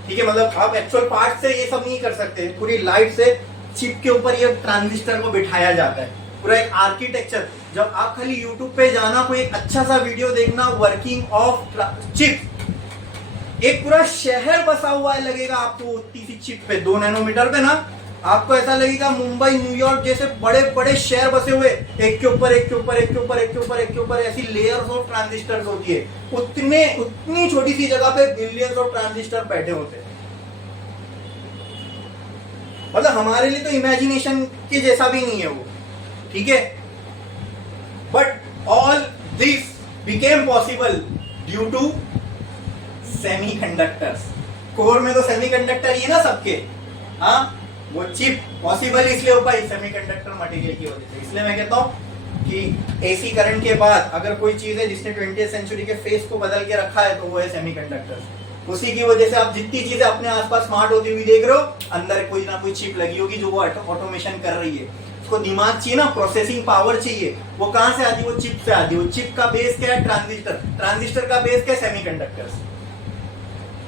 ठीक है, मतलब आप एक्चुअल पार्ट से ये सब नहीं कर सकते, पूरी लाइट से चिप के ऊपर ये ट्रांजिस्टर को बिठाया जाता है। पूरा एक आर्किटेक्चर। जब आप खाली यूट्यूब पे जाना, कोई एक अच्छा सा वीडियो देखना वर्किंग ऑफ चिप, एक पूरा शहर बसा हुआ है लगेगा आपको उतनी सी चिप पे। 2 नैनोमीटर पे ना आपको ऐसा लगेगा मुंबई, न्यूयॉर्क जैसे बड़े बड़े शहर बसे हुए, एक के ऊपर एक के ऊपर एक के ऊपर एक के ऊपर एक के ऊपर ऐसी लेयर्स ऑफ ट्रांजिस्टर्स होती है। उतनी छोटी सी जगह पे बिलियंस ऑफ ट्रांजिस्टर बैठे होते हैं। मतलब हमारे लिए तो इमेजिनेशन के जैसा भी नहीं है वो। ठीक है, but all this became possible due to semiconductors. Core में तो सेमीकंडक्टर ही है ना सबके। हाँ, वो चिप पॉसिबल इसलिए हो पाई सेमीकंडक्टर मटेरियल की वजह से। इसलिए मैं कहता हूं कि एसी करंट के बाद अगर कोई चीज है जिसने 20th सेंचुरी के फेस को बदल के रखा है तो वो है सेमीकंडक्टर्स। उसी की वजह से आप जितनी चीजें अपने आसपास स्मार्ट होती हुई देख रहे हो, अंदर कोई ना कोई चिप लगी होगी जो वो ऑटोमेशन कर रही है। उसको दिमाग चाहिए ना, प्रोसेसिंग पावर चाहिए। वो कहां से आती है? वो चिप से आती है। वो चिप का बेस क्या है? ट्रांजिस्टर। ट्रांजिस्टर का बेस क्या है? सेमीकंडक्टर्स।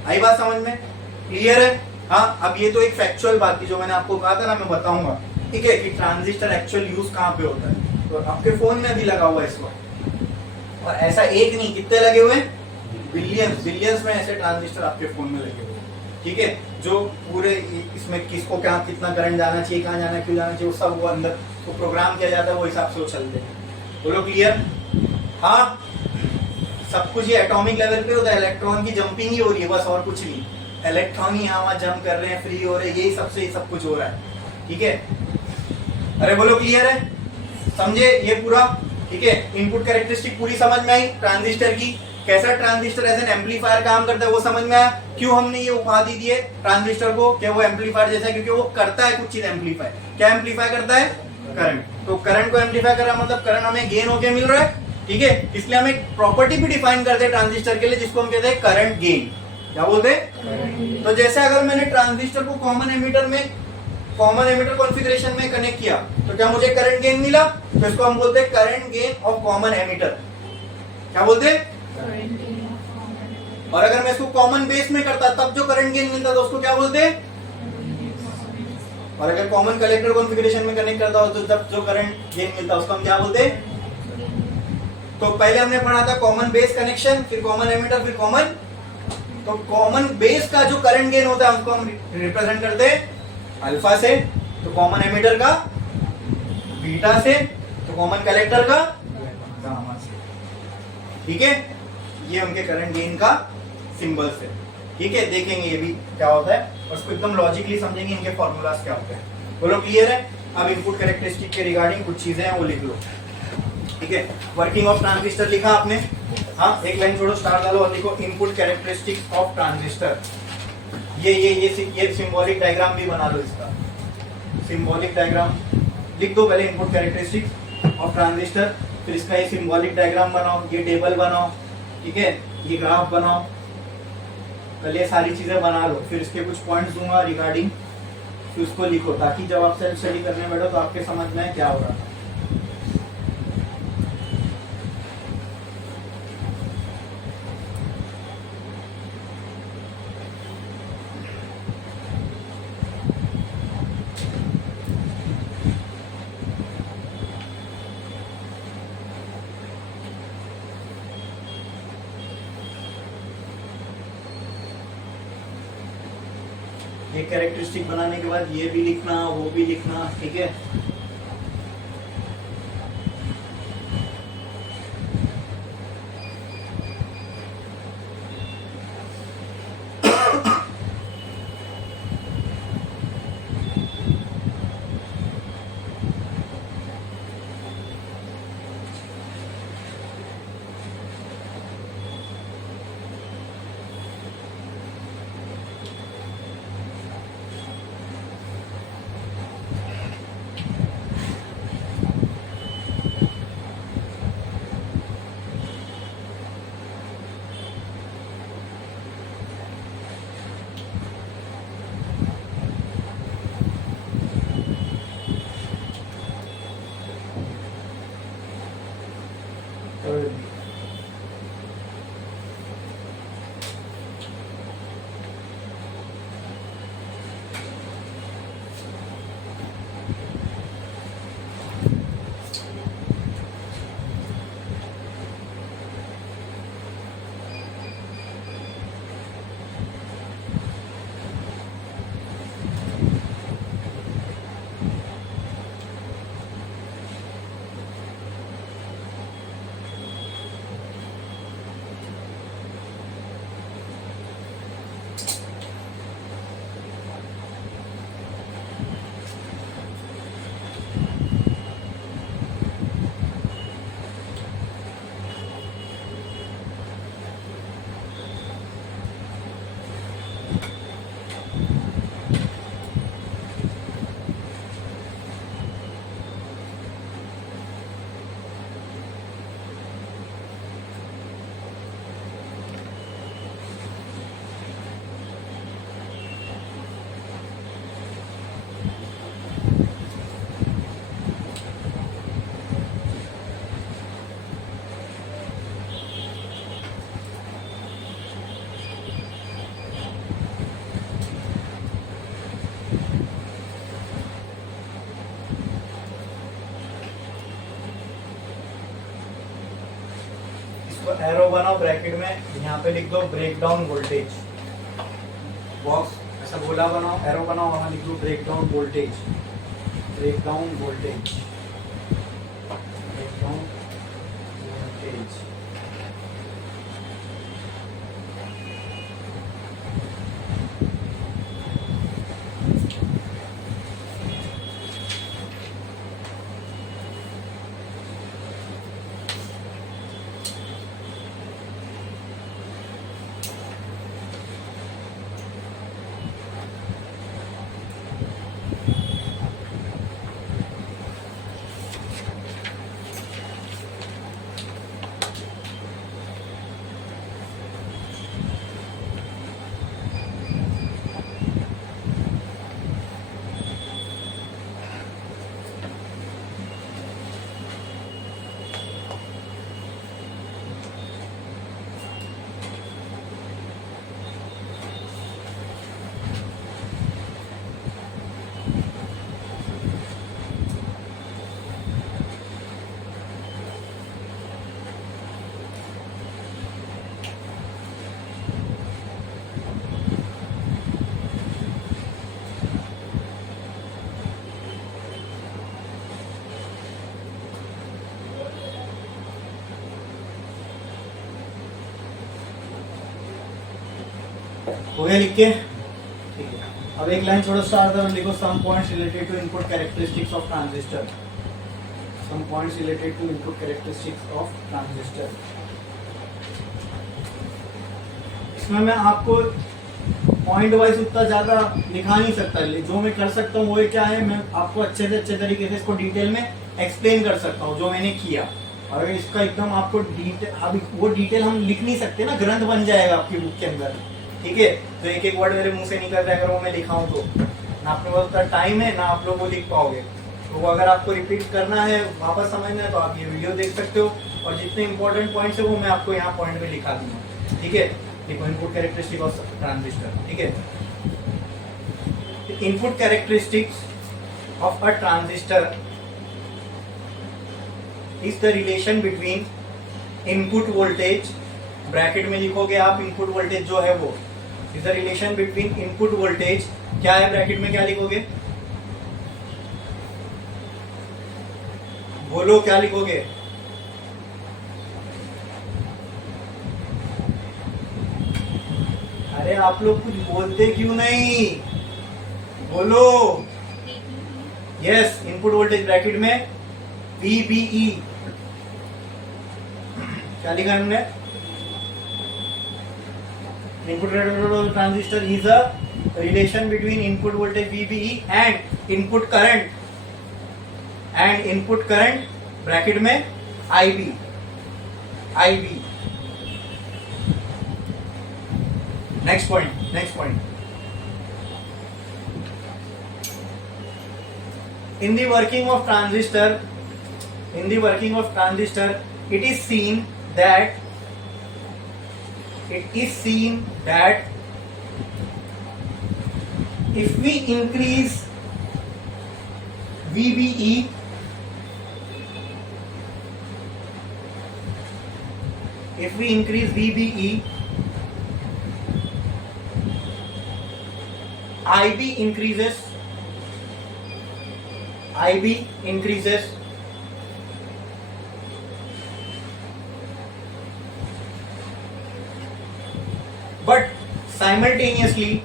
आई बात समझ में? क्लियर है? हाँ, अब ये तो एक फैक्चुअल बात थी जो मैंने आपको कहा था ना, मैं बताऊंगा। ठीक है, कि ट्रांजिस्टर एक्चुअल यूज कहां पे होता है। तो आपके फोन में भी लगा हुआ है इस वक्त, और ऐसा एक नहीं, कितने लगे हुए? बिलियंस में ऐसे ट्रांजिस्टर आपके फोन में लगे हुए। ठीक है, जो पूरे इसमें किसको क्या कितना करंट जाना चाहिए, कहाँ जाना, क्यों जाना चाहिए, वो सब वो अंदर तो प्रोग्राम किया जाता है, वो हिसाब से वो चलते हैं। बोलो क्लियर? हाँ, सब कुछ ये एटॉमिक लेवल पे होता है। इलेक्ट्रॉन की जंपिंग ही हो रही है बस, और कुछ नहीं। इलेक्ट्रॉन ही यहाँ जंप कर रहे हैं, फ्री हो रहे हैं, यही सबसे सब कुछ हो रहा है। ठीक है, अरे बोलो क्लियर है? समझे ये पूरा? ठीक है, इनपुट कैरेक्टरिस्टिक पूरी समझ में आई ट्रांजिस्टर की। कैसा ट्रांजिस्टर एज एन एम्पलीफायर काम करता है वो समझ में आया। क्यों हमने ये उपाधि दी है ट्रांजिस्टर को, क्या वो एम्पलीफायर जैसा है? क्योंकि वो करता है कुछ चीज एम्पलीफाई। क्या एम्पलीफाई करता है? करंट। तो करंट को एम्पलीफाई कर रहा है, मतलब करंट हमें गेन होके मिल रहा है। ठीक है, इसलिए हम एक प्रॉपर्टी भी डिफाइन करते हैं ट्रांजिस्टर के लिए, जिसको हम कहते हैं करंट गेन। क्या बोलते हैं? तो जैसे अगर मैंने ट्रांजिस्टर को कॉमन एमिटर कॉन्फ़िगरेशन में कनेक्ट किया तो क्या मुझे करंट गेन मिला? तो इसको हम बोलते हैं current gain of common emitter. क्या बोलते हैं? और अगर मैं इसको कॉमन बेस में करता तब जो करंट गेन मिलता था उसको क्या बोलते हैं? और अगर कॉमन कलेक्टर कॉन्फ़िगरेशन में कनेक्ट करता हो तो जब जो करंट गेन मिलता उसको हम क्या बोलते हैं? तो पहले हमने पढ़ा था कॉमन बेस कनेक्शन, फिर कॉमन एमिटर, फिर कॉमन। तो कॉमन बेस का जो करंट गेन होता है उसको हम रिप्रेजेंट करते हैं अल्फा से, तो कॉमन एमिटर का बीटा से, तो कॉमन कलेक्टर का गामा से। ठीक है, ये उनके करंट गेन का सिंबल्स है। ठीक है, देखेंगे ये भी क्या होता है और उसको एकदम लॉजिकली समझेंगे, इनके फॉर्मूलाज क्या होते हैं। बोलो क्लियर है? अब इनपुट कैरेक्टरिस्टिक के रिगार्डिंग कुछ चीजें हैं वो लिख लो। ठीक है, वर्किंग ऑफ ट्रांजिस्टर लिखा आपने। हाँ, एक लाइन छोड़ो, स्टार डालो और लिखो इनपुट कैरेक्टरिस्टिक्स ऑफ ट्रांजिस्टर। ये सिंबॉलिक डायग्राम भी बना लो इसका। सिंबॉलिक डायग्राम लिख दो पहले, इनपुट कैरेक्टरिस्टिक्स ऑफ ट्रांजिस्टर, फिर इसका ये सिंबॉलिक डायग्राम बनाओ, ये टेबल बनाओ। ठीक है, ये ग्राफ बनाओ, पहले ये सारी चीजें बना लो, फिर इसके कुछ पॉइंट्स दूंगा रिगार्डिंग, फिर उसको लिखो, ताकि जब आप सेल्फ स्टडी करने बैठो तो आपके समझ में क्या हो रहा है। ये कैरेक्टरिस्टिक बनाने के बाद ये भी लिखना, वो भी लिखना। ठीक है, इसको एरो बनाओ ब्रैकेट में, यहाँ पे लिख दो ब्रेक डाउन वोल्टेज। बॉक्स ऐसा गोला बनाओ, एरो बनाओ, वहां लिख दो break down voltage, break down voltage, break down voltage. हो गया लिख के? ठीक है। अब एक लाइन छोटा सा आता है, लिखो some points related to input characteristics of transistor. Some points related to input characteristics of transistor. इसमें मैं आपको पॉइंट वाइज उतना ज्यादा लिखा नहीं सकता, जो मैं कर सकता हूँ वो क्या है, मैं आपको अच्छे से अच्छे तरीके से इसको डिटेल में एक्सप्लेन कर सकता हूँ जो मैंने किया। और इसका एकदम आपको डिटेल, अब वो डिटेल हम लिख नहीं सकते ना, ग्रंथ बन जाएगा आपकी बुक के अंदर। ठीक है, तो एक एक वर्ड मेरे मुंह से निकल रहा है, अगर वो मैं लिखाऊं तो ना अपने पास उतना टाइम है ना आप लोग वो लिख पाओगे। तो वो अगर आपको रिपीट करना है, वापस समझना है, तो आप ये वीडियो देख सकते हो, और जितने इंपॉर्टेंट पॉइंट्स है वो मैं आपको यहाँ पॉइंट पे लिखा दूंगा। ठीक है, देखो इनपुट कैरेक्टरिस्टिक ऑफ ट्रांजिस्टर। ठीक है, input characteristics of a transistor is the relation between input voltage, bracket में लिखोगे आप इनपुट वोल्टेज जो है वो, is the relation between input voltage, क्या है ब्रैकेट में, क्या लिखोगे, बोलो क्या लिखोगे, अरे आप लोग कुछ बोलते क्यों नहीं, बोलो। यस, इनपुट वोल्टेज ब्रैकेट में VBE, क्या लिखा है हमने, input transistor is a relation between input voltage VBE and input current bracket में IB। Next point, in the working of transistor it is seen that if we increase VBE, IB increases, but simultaneously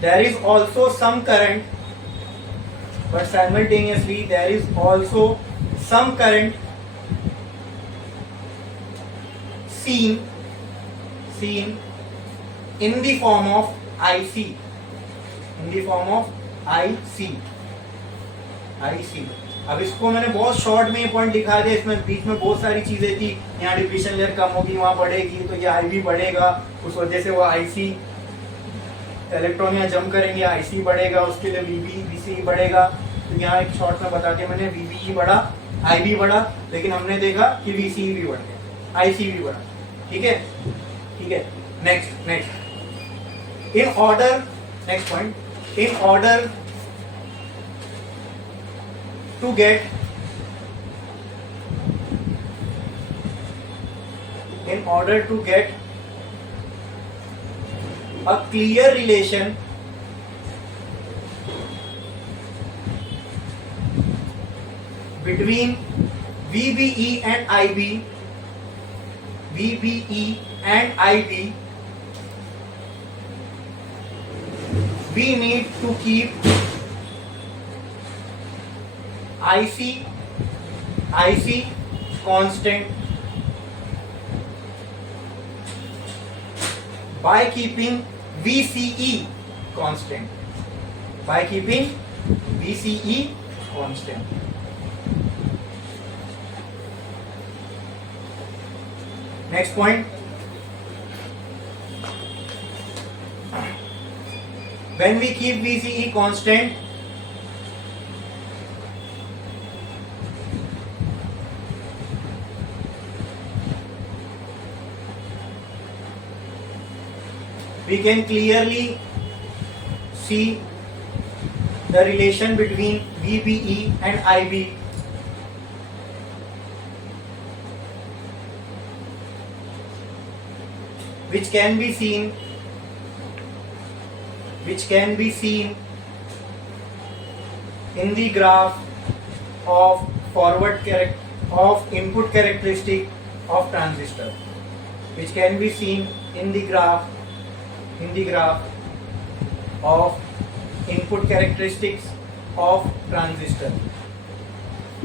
there is also some current, seen in the form of IC, अब इसको मैंने बहुत short में ये point लिखा दिया, इसमें बीच में बहुत सारी चीजें थी, यहाँ डिप्लीशन लेयर कम होगी, वहां बढ़ेगी, तो ये IB बढ़ेगा, उस वजह से वो IC इलेक्ट्रॉन यहाँ जम करेंगे, IC बढ़ेगा, उसके लिए VBC बढ़ेगा। तो यहाँ एक शॉर्ट में बता दिया मैंने, VBE बढ़ा, IB बढ़ा, लेकिन हमने देखा कि VCE भी बढ़ गया, IC भी बढ़ा। ठीक है। Next next point, in order to get a clear relation between VBE and IB, we need to keep IC constant by keeping VCE constant. Next point, when we keep VCE constant, we can clearly see the relation between VBE and IB, which can be seen in the graph of input characteristic of transistor,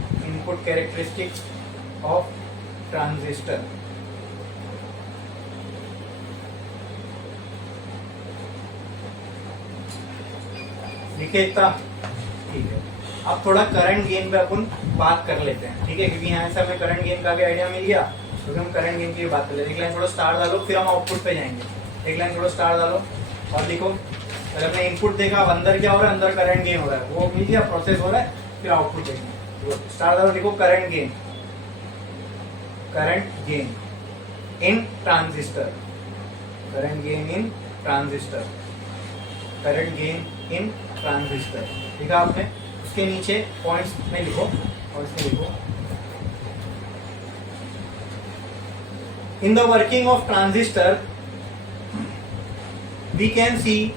of input characteristics of transistor. लिखे इतना, ठीक है। अब थोड़ा current gain पे अपन बात कर लेते हैं, ठीक है, क्योंकि यहाँ से हमें करंट गेन का भी आइडिया मिल गया, तो हम करंट गेन की बात कर लेते हैं। एक लाइन थोड़ा स्टार डालो, फिर हम आउटपुट पे जाएंगे। एक लाइन थोड़ा स्टार डालो और लिखो, पहले हमने इनपुट देखा, अब अंदर क्या हो रहा है, अंदर करंट गेन हो रहा है, वो मिल गया, प्रोसेस हो रहा है, फिर आउटपुट देखेंगे। स्टार डालो, लिखो करंट गेन इन ट्रांजिस्टर, लिखा आपने। उसके नीचे पॉइंट्स में लिखो, और इसमें लिखो, in the working of transistor we can see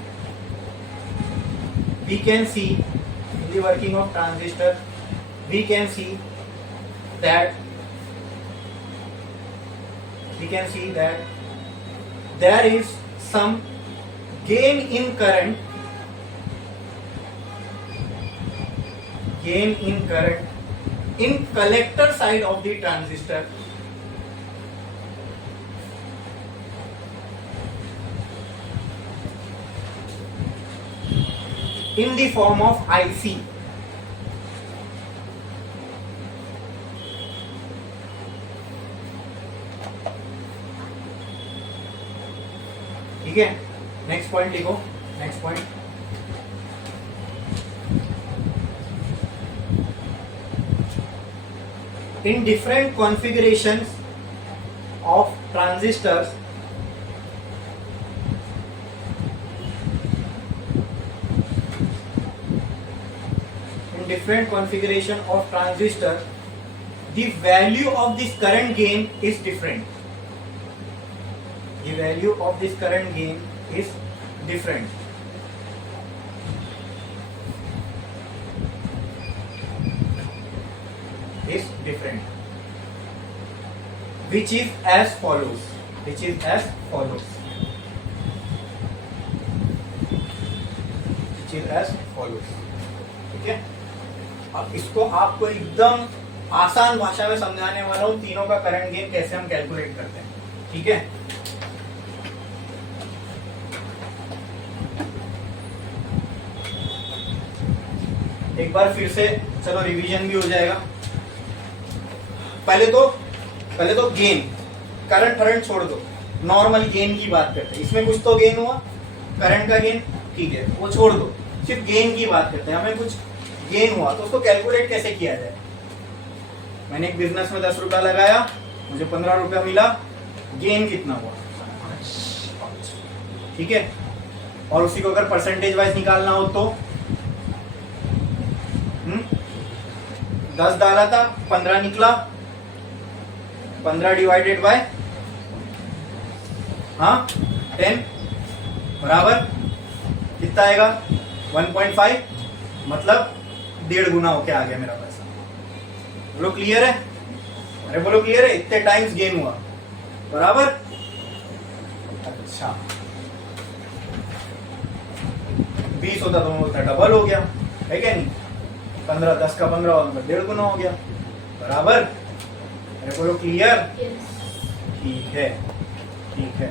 in the working of transistor we can see that there is some gain in current in collector side of the transistor, in the form of IC. ठीक है। Next point लिखो, next point, in different configurations of transistors, the value of this current gain is different. The value of this current gain is different. Is different. Which is as follows. Which is as follows. Which is as follows. ठीक है. अब इसको आपको एकदम आसान भाषा में समझाने वाला हूं, तीनों का करंट गेन कैसे हम कैलकुलेट करते हैं. ठीक है. एक बार फिर से चलो रिवीजन भी हो जाएगा. पहले तो गेन, करंट फरंट छोड़ दो, नॉर्मल गेन की बात करते हैं. इसमें कुछ तो गेन हुआ, करंट का गेन, ठीक है, वो छोड़ दो, सिर्फ गेन की बात करते हैं. हमें कुछ गेन हुआ तो उसको कैलकुलेट कैसे किया जाए. मैंने एक बिजनेस में 10 रुपया लगाया, मुझे 15 रुपया मिला, गेन कितना हुआ? 5. ठीक है. और उसी को अगर परसेंटेज वाइज निकालना हो तो 10 डाला था, 15 निकला, 15 डिवाइडेड बाय 10 बराबर कितना आएगा? 1.5. मतलब 1.5 गुना होके आ गया मेरा पैसा. बोलो क्लियर है? अरे बोलो क्लियर है? इतने टाइम्स गेन हुआ बराबर. अच्छा 20 होता तो बोलता डबल हो गया, है क्या नहीं? 15 10 का 15 और 1.5 गुना हो गया बराबर. अरे बोलो क्लियर? ठीक है, ठीक है.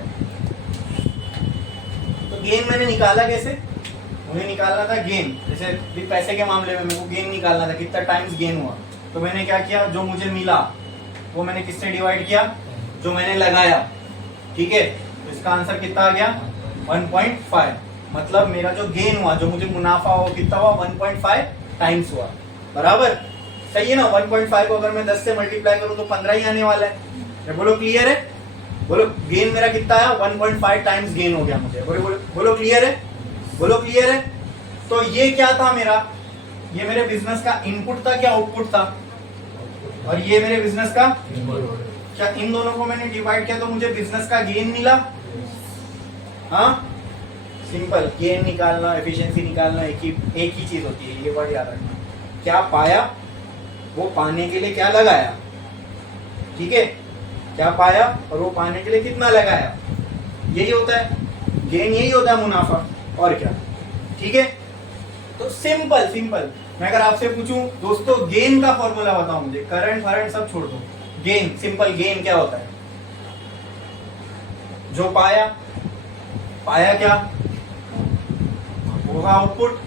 तो गेन मैंने निकाला कैसे? मुझे निकालना था गेन. जैसे भी पैसे के मामले में मेरे को गेन निकालना था, कितना टाइम्स गेन हुआ. तो मैंने क्या किया, जो मुझे मिला वो मैंने किससे डिवाइड किया? जो मैंने लगाया. ठीक है. तो इसका आंसर कितना आ गया? 1.5. मतलब मेरा जो गेन हुआ, जो मुझे मुनाफा हुआ, कितना हुआ? 1.5 टाइम्स हुआ बराबर. सही है ना? 1.5 को अगर मैं 10 से मल्टीप्लाई करूं तो 15 ही आने वाला है. बोलो क्लियर है? बोलो गेन मेरा कितना आया? 1.5 टाइम्स गेन हो गया मुझे. बोलो क्लियर है? बोलो क्लियर है? तो ये क्या था मेरा? ये मेरे बिजनेस का इनपुट था क्या आउटपुट था? और ये मेरे बिजनेस का, क्या इन दोनों को मैंने डिवाइड किया तो मुझे बिजनेस का गेन मिला? हाँ, सिंपल. गेन निकालना, एफिशिएंसी निकालना एक ही चीज होती है. ये वर्ड याद रखना. क्या पाया, वो पाने के लिए क्या लगाया. ठीक है. क्या पाया और वो पाने के लिए कितना लगाया. यही होता है गेन, यही होता है मुनाफा. और क्या. ठीक है. तो सिंपल. मैं अगर आपसे पूछूं दोस्तों गेन का फॉर्मूला बताओ मुझे, करंट फरंट सब छोड़ दो. गेन, सिंपल गेन क्या होता है? जो पाया क्या होगा? आउटपुट.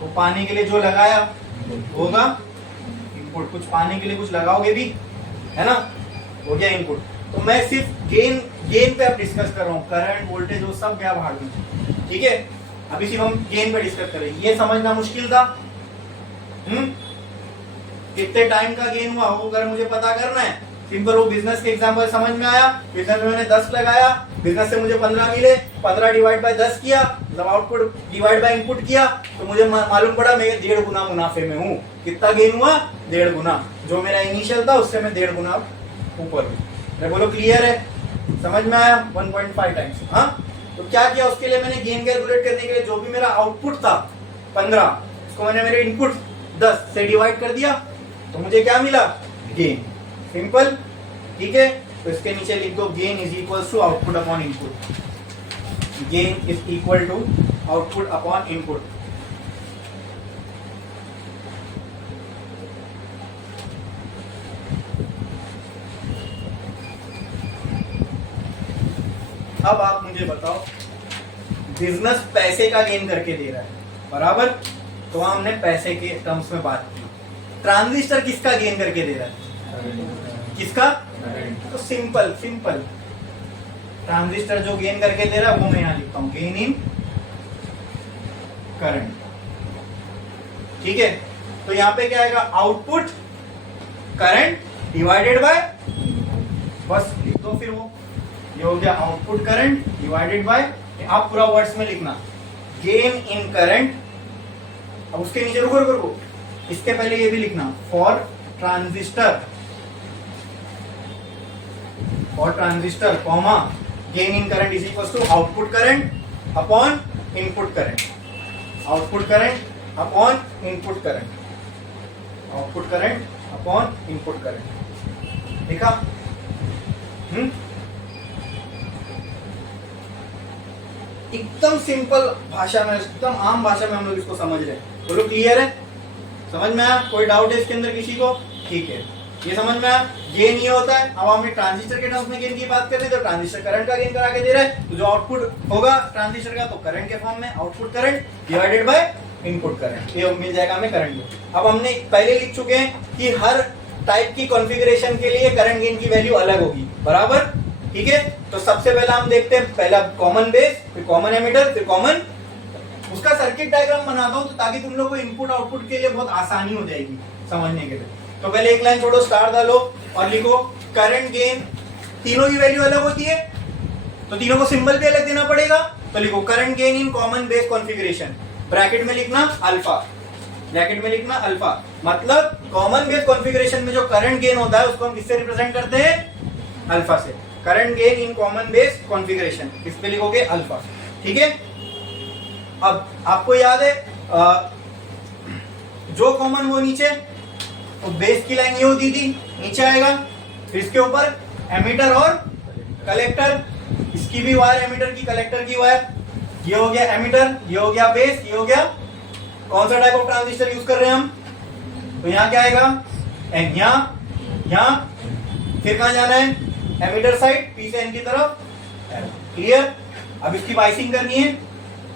तो पाने के लिए जो लगाया होगा इनपुट. कुछ पाने के लिए कुछ लगाओगे भी, है ना? हो गया इनपुट. तो मैं सिर्फ गेन पे अब डिस्कस कर रहा हूँ. करंट, वोल्टेज, वो सब क्या भाग में. ठीक है. अभी सिर्फ हम गेन पे डिस्कस कर रहे हैं. ये समझना मुश्किल था. कितने टाइम का गेन हुआ वो अगर मुझे पता करना है, सिंपल वो बिजनेस के एग्जांपल समझ में आया. बिजनेस में मैंने 10 लगाया, बिजनेस से मुझे 15 मिले, 15 डिवाइड बाय 10 किया, मतलब आउटपुट डिवाइड बाय इनपुट किया, तो मुझे मालूम पड़ा मैं 1.5 गुना मुनाफे में हूँ. कितना गेन हुआ? 1.5 गुना. जो मेरा इनिशियल था उससे मैं 1.5 गुना ऊपर हूँ. बोलो क्लियर है? समझ में आया? 1.5 टाइम्स. हाँ. तो क्या किया उसके लिए? मैंने गेन कैलकुलेट करने के लिए जो भी मेरा आउटपुट था 15, उसको मैंने मेरे इनपुट 10 से डिवाइड कर दिया, तो मुझे क्या मिला? गेन. सिंपल. ठीक है. तो इसके नीचे लिख दो gain is equal to output upon input. Gain is equal to output upon input. अब आप मुझे बताओ, बिजनेस पैसे का गेन करके दे रहा है बराबर. तो हमने पैसे के टर्म्स में बात की. ट्रांजिस्टर किसका गेन करके दे रहा है? किसका? तो सिंपल. ट्रांजिस्टर जो गेन करके दे रहा है वो मैं यहां लिखता हूं, गेन इन करंट. ठीक है. तो यहां पे क्या आएगा? आउटपुट करंट डिवाइडेड बाय, बस लिख दो फिर वो, ये हो गया आउटपुट करंट डिवाइडेड बाय, आप पूरा वर्ड्स में लिखना गेन इन करंट। अब उसके नीचे रुको रुको रुको, इसके पहले ये भी लिखना for transistor comma gain in current is equal to output current upon input current, output current upon input current, output current upon input current. देखा? एकदम सिंपल भाषा में, एकदम आम भाषा में हम लोग इसको समझ रहे हैं। बोलो क्लियर है? समझ में आया? कोई डाउट है इसके अंदर किसी को? ठीक है, ये समझ में आया। गेन ये होता है, अब हमने ट्रांजिस्टर के टर्म्स में गेन की बात करते हैं तो ट्रांजिस्टर करंट का गेन करा के दे रहा है, तो जो आउटपुट होगा ट्रांजिस्टर का तो करंट के फॉर्म में output current divided by input current, ये मिल जाएगा हमें करंट। अब हमने पहले लिख चुके हैं कि हर टाइप की कॉन्फ़िगरेशन के लिए करंट गेन की वैल्यू अलग होगी, बराबर? ठीक है, तो सबसे पहला हम देखते हैं, पहला कॉमन बेस, फिर कॉमन एमिटर, फिर कॉमन, उसका सर्किट डायग्राम बनाता हूं तो ताकि तुम लोग को इनपुट आउटपुट के लिए बहुत आसानी हो जाएगी समझने के लिए। तो पहले एक लाइन छोड़ो, स्टार डालो और लिखो करंट गेन, तीनों की वैल्यू अलग होती है तो तीनों को सिंबल भी अलग देना पड़ेगा, तो लिखो current gain in common base configuration, bracket में लिखना अल्फा, ब्रैकेट में लिखना अल्फा, मतलब कॉमन बेस कॉन्फ़िगरेशन में जो करंट गेन होता है उसको हम किससे रिप्रेजेंट करते हैं? अल्फा से। Current gain in common base configuration किस पे लिखोगे? अल्फा। ठीक है, अब आपको याद है जो कॉमन वो नीचे, तो बेस की लाइन ये होती थी, नीचे आएगा, फिर इसके ऊपर एमीटर और कलेक्टर, इसकी भी वायर एमीटर की, कलेक्टर की वायर, ये हो गया एमीटर, ये हो गया बेस, ये हो गया कौन सा टाइप ऑफ ट्रांजिस्टर यूज कर रहे हैं हम, तो यहाँ क्या आएगा? एन, यहाँ फिर कहाँ जाना है? एमीटर साइड, पी से एन की तरफ। क्लियर? अब इसकी बाइसिंग करनी है,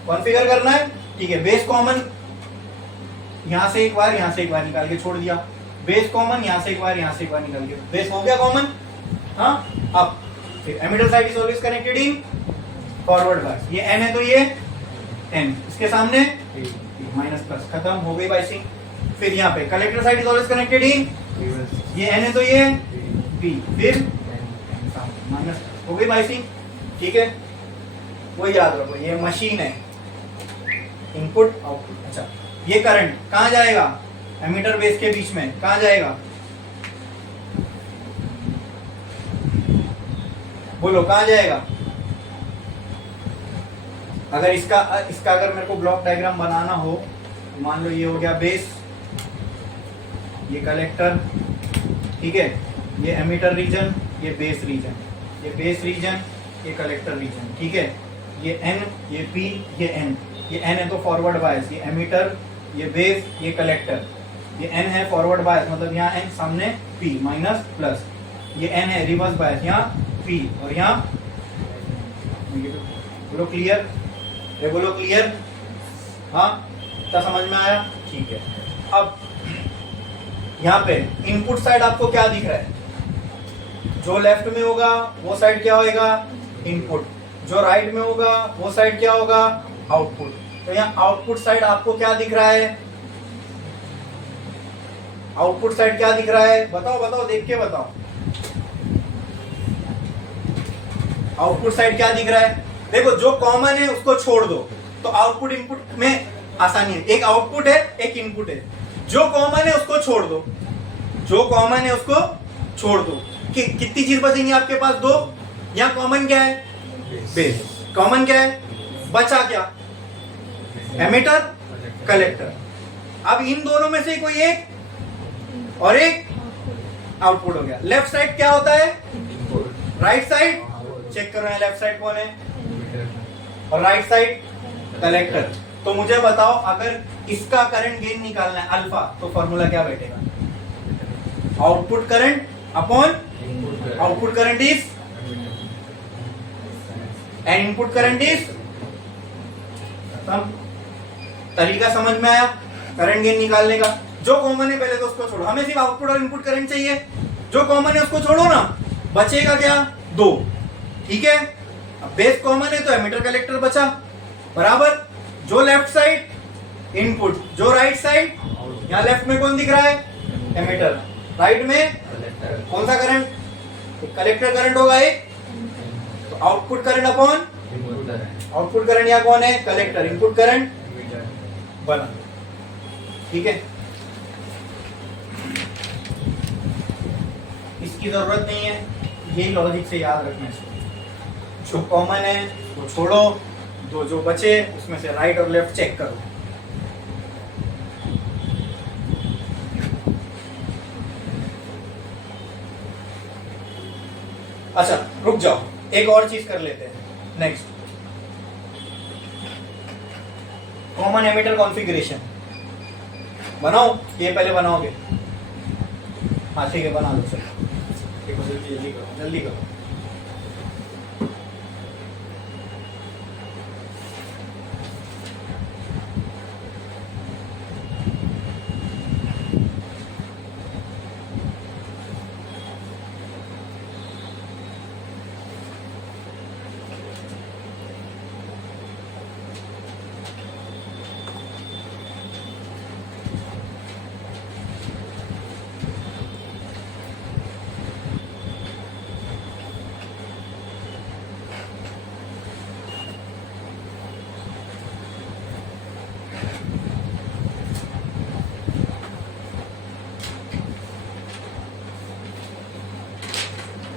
कॉन्फ़िगर करना है। ठीक है, बेस कॉमन, यहां से एक बार, यहां से एक बार निकाल के छोड़ दिया, बेस कॉमन, यहां से एक बार, यहां से एक बार निकाल के, बेस हो गया कॉमन। हाँ, अब फिर emitter side is always connected in forward bias, ये एन है तो ये एन, इसके सामने माइनस प्लस, खत्म हो गई बाइसिंग। फिर यहाँ पे collector side is always connected इन, ये एन है तो ये पी, फिर माइनस, हो गई बाइसिंग। ठीक है, वो याद रखो, ये मशीन है, इनपुट आउटपुट। अच्छा, ये करंट कहां जाएगा? एमीटर बेस के बीच में कहां जाएगा? बोलो कहां जाएगा? अगर इसका अगर मेरे को ब्लॉक डायग्राम बनाना हो, मान लो ये हो गया बेस, ये कलेक्टर, ठीक है, ये एमीटर रीजन, ये बेस रीजन, ये बेस रीजन, ये कलेक्टर रीजन। ठीक है, ये एन, ये पी, ये एन, ये एन है तो फॉरवर्ड बायस, ये एमीटर, ये बेस, ये कलेक्टर, ये एन है फॉरवर्ड बायस, मतलब यहाँ एन सामने पी माइनस प्लस, ये एन है रिवर्स बायस, यहाँ पी और यहाँ, बोलो क्लियर? ये बोलो क्लियर? हाँ, इतना समझ में आया? ठीक है, अब यहाँ पे इनपुट साइड आपको क्या दिख रहा है? जो लेफ्ट में होगा वो साइड क्या होगा? इनपुट, जो राइट में होगा वो साइड क्या होगा? आउटपुट। तो यहाँ आउटपुट साइड आपको क्या दिख रहा है? आउटपुट साइड क्या दिख रहा है? बताओ बताओ, देख के बताओ, आउटपुट साइड क्या दिख रहा है? देखो, जो कॉमन है उसको छोड़ दो तो आउटपुट इनपुट में आसानी है। एक आउटपुट है, एक इनपुट है, जो कॉमन है उसको छोड़ दो, जो कॉमन है उसको छोड़ दो। कितनी चीज बचेंगी आपके पास? दो। यहाँ कॉमन क्या है? बेस। कॉमन क्या है? बचा क्या? Emitter, collector. अब इन दोनों में से कोई एक और एक आउटपुट हो गया। लेफ्ट साइड क्या होता है? राइट साइड, चेक करो लेफ्ट साइड कौन है, और राइट साइड कलेक्टर। तो मुझे बताओ, अगर इसका करंट गेन निकालना है अल्फा, तो फॉर्मूला क्या बैठेगा? Output current upon output current is and input current is. तरीका समझ में आया करंट गेन निकालने का? जो कॉमन है पहले तो उसको छोड़ो, हमें सिर्फ आउटपुट और इनपुट करंट चाहिए। जो कॉमन है उसको छोड़ो ना, बचेगा क्या? दो। ठीक है, अब बेस कॉमन है तो एमीटर कलेक्टर बचा, बराबर। जो लेफ्ट साइड इनपुट, जो राइट साइड, यहाँ लेफ्ट में कौन दिख रहा है? एमीटर, राइट में कौन सा करंट, कलेक्टर करंट होगा एक, तो output current upon output current यहाँ कौन है, कलेक्टर, इनपुट करंट बना। ठीक है, इसकी जरूरत नहीं है, यही लॉजिक से याद रखना है इसको। जो कॉमन है वो छोड़ो, दो जो बचे उसमें से राइट और लेफ्ट चेक करो। अच्छा रुक जाओ, एक और चीज कर लेते हैं नेक्स्ट, कॉमन एमिटर कॉन्फ़िगरेशन बनाओ, ये पहले बनाओगे, हाँ ठीक है बना लो, चलो देखो जल्दी जल्दी करो, जल्दी करो।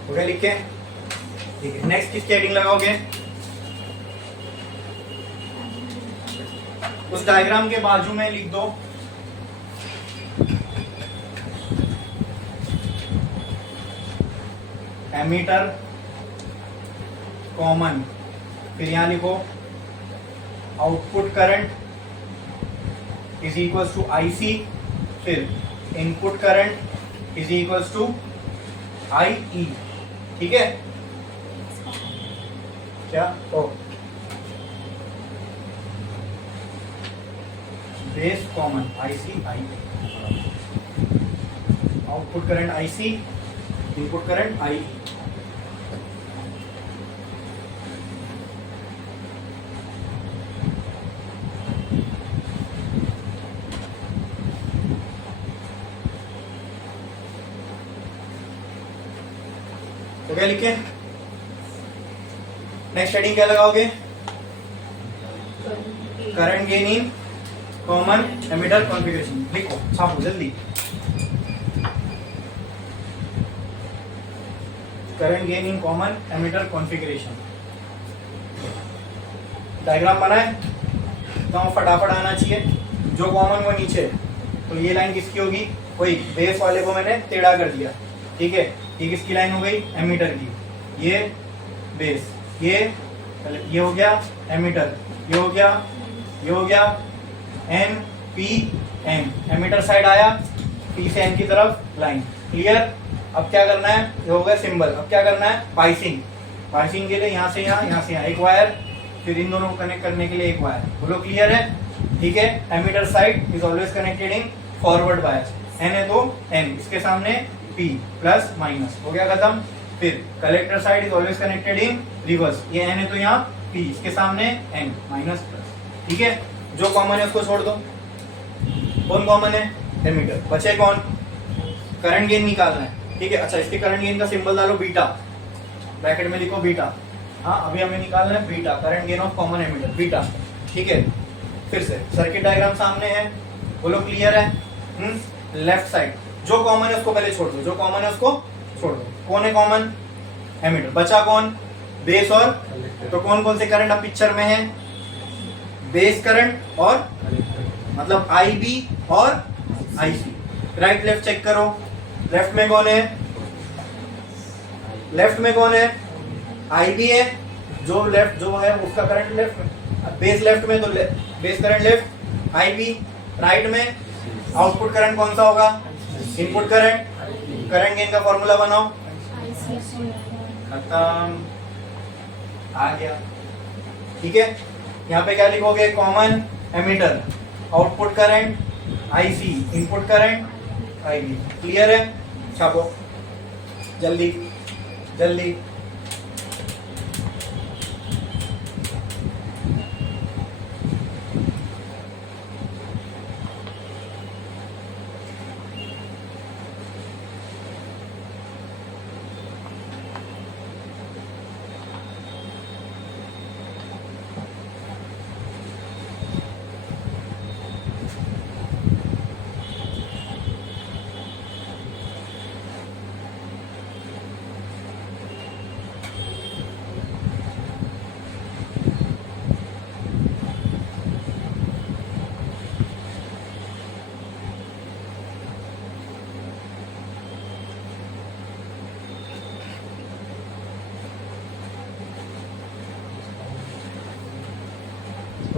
हो गया लिख के, ठीक है। नेक्स्ट किसकी हेडिंग लगाओगे, उस डायग्राम के बाजू में लिख दो एमीटर कॉमन, फिर यहां लिखो output current is equals to IC, फिर input current is equals to I. ठीक है क्या, ओ base common IC I, output current IC, input current I. तो क्या लिखे, नेक्स्ट हेडिंग क्या लगाओगे, current gain in common emitter configuration, लिखो छापो जल्दी, current gain in common emitter configuration. Diagram बनाए तो फटाफट आना चाहिए, जो कॉमन वो नीचे, तो ये लाइन किसकी होगी, वही बेस वाले को मैंने टेढ़ा कर दिया। ठीक है, ये किसकी लाइन हो गई, एमीटर की, ये बेस, ये हो गया एमीटर, ये हो गया, ये हो गया N P M, emitter side आया, पी से एन की तरफ लाइन, क्लियर। अब क्या करना है, ये हो गया सिंबल, अब क्या करना है, पाइसिंग, पाइसिंग के लिए यहाँ से यहाँ से यहाँ एक वायर, फिर इन दोनों को कनेक्ट करने के लिए एक वायर, बोलो क्लियर है। ठीक है, emitter side is always connected in forward bias, N है तो एन, इसके सामने पी प्लस माइनस, हो गया खत्म। फिर collector side is always connected in reverse, ये एन है तो यहाँ पी, इसके सामने एन माइनस प्लस। ठीक है, जो कॉमन है उसको छोड़ दो, कौन कॉमन है, एमीटर, बचे कौन, करंट गेन निकालना है। ठीक है, अच्छा इसके करंट गेन का सिंबल डालो बीटा, ब्रैकेट में लिखो बीटा, हाँ अभी हमें निकालना है beta, current gain of common ammeter beta. ठीक है, फिर से सर्किट डायग्राम सामने है, बोलो क्लियर है। लेफ्ट साइड जो कॉमन है उसको पहले छोड़ दो, जो कॉमन है उसको छोड़ दो, कौन है कॉमन, एमीटर, बचा कौन, बेस और, तो कौन कौन से करंट अब पिक्चर में है, बेस करंट और मतलब आई बी और आई सी। राइट लेफ्ट चेक करो, लेफ्ट में कौन है, लेफ्ट में कौन है, आई बी है, जो लेफ्ट जो है उसका करंट लेफ्ट में, बेस लेफ्ट में तो बेस करंट लेफ्ट, आई बी राइट में, आउटपुट करंट कौन सा होगा, इनपुट करंट, करंट गेन का फॉर्मूला बनाओ, खत्म, आ गया। ठीक है, यहाँ पे क्या लिखोगे, common ammeter, output current IC, input current IB, clear है, छापो जल्दी जल्दी।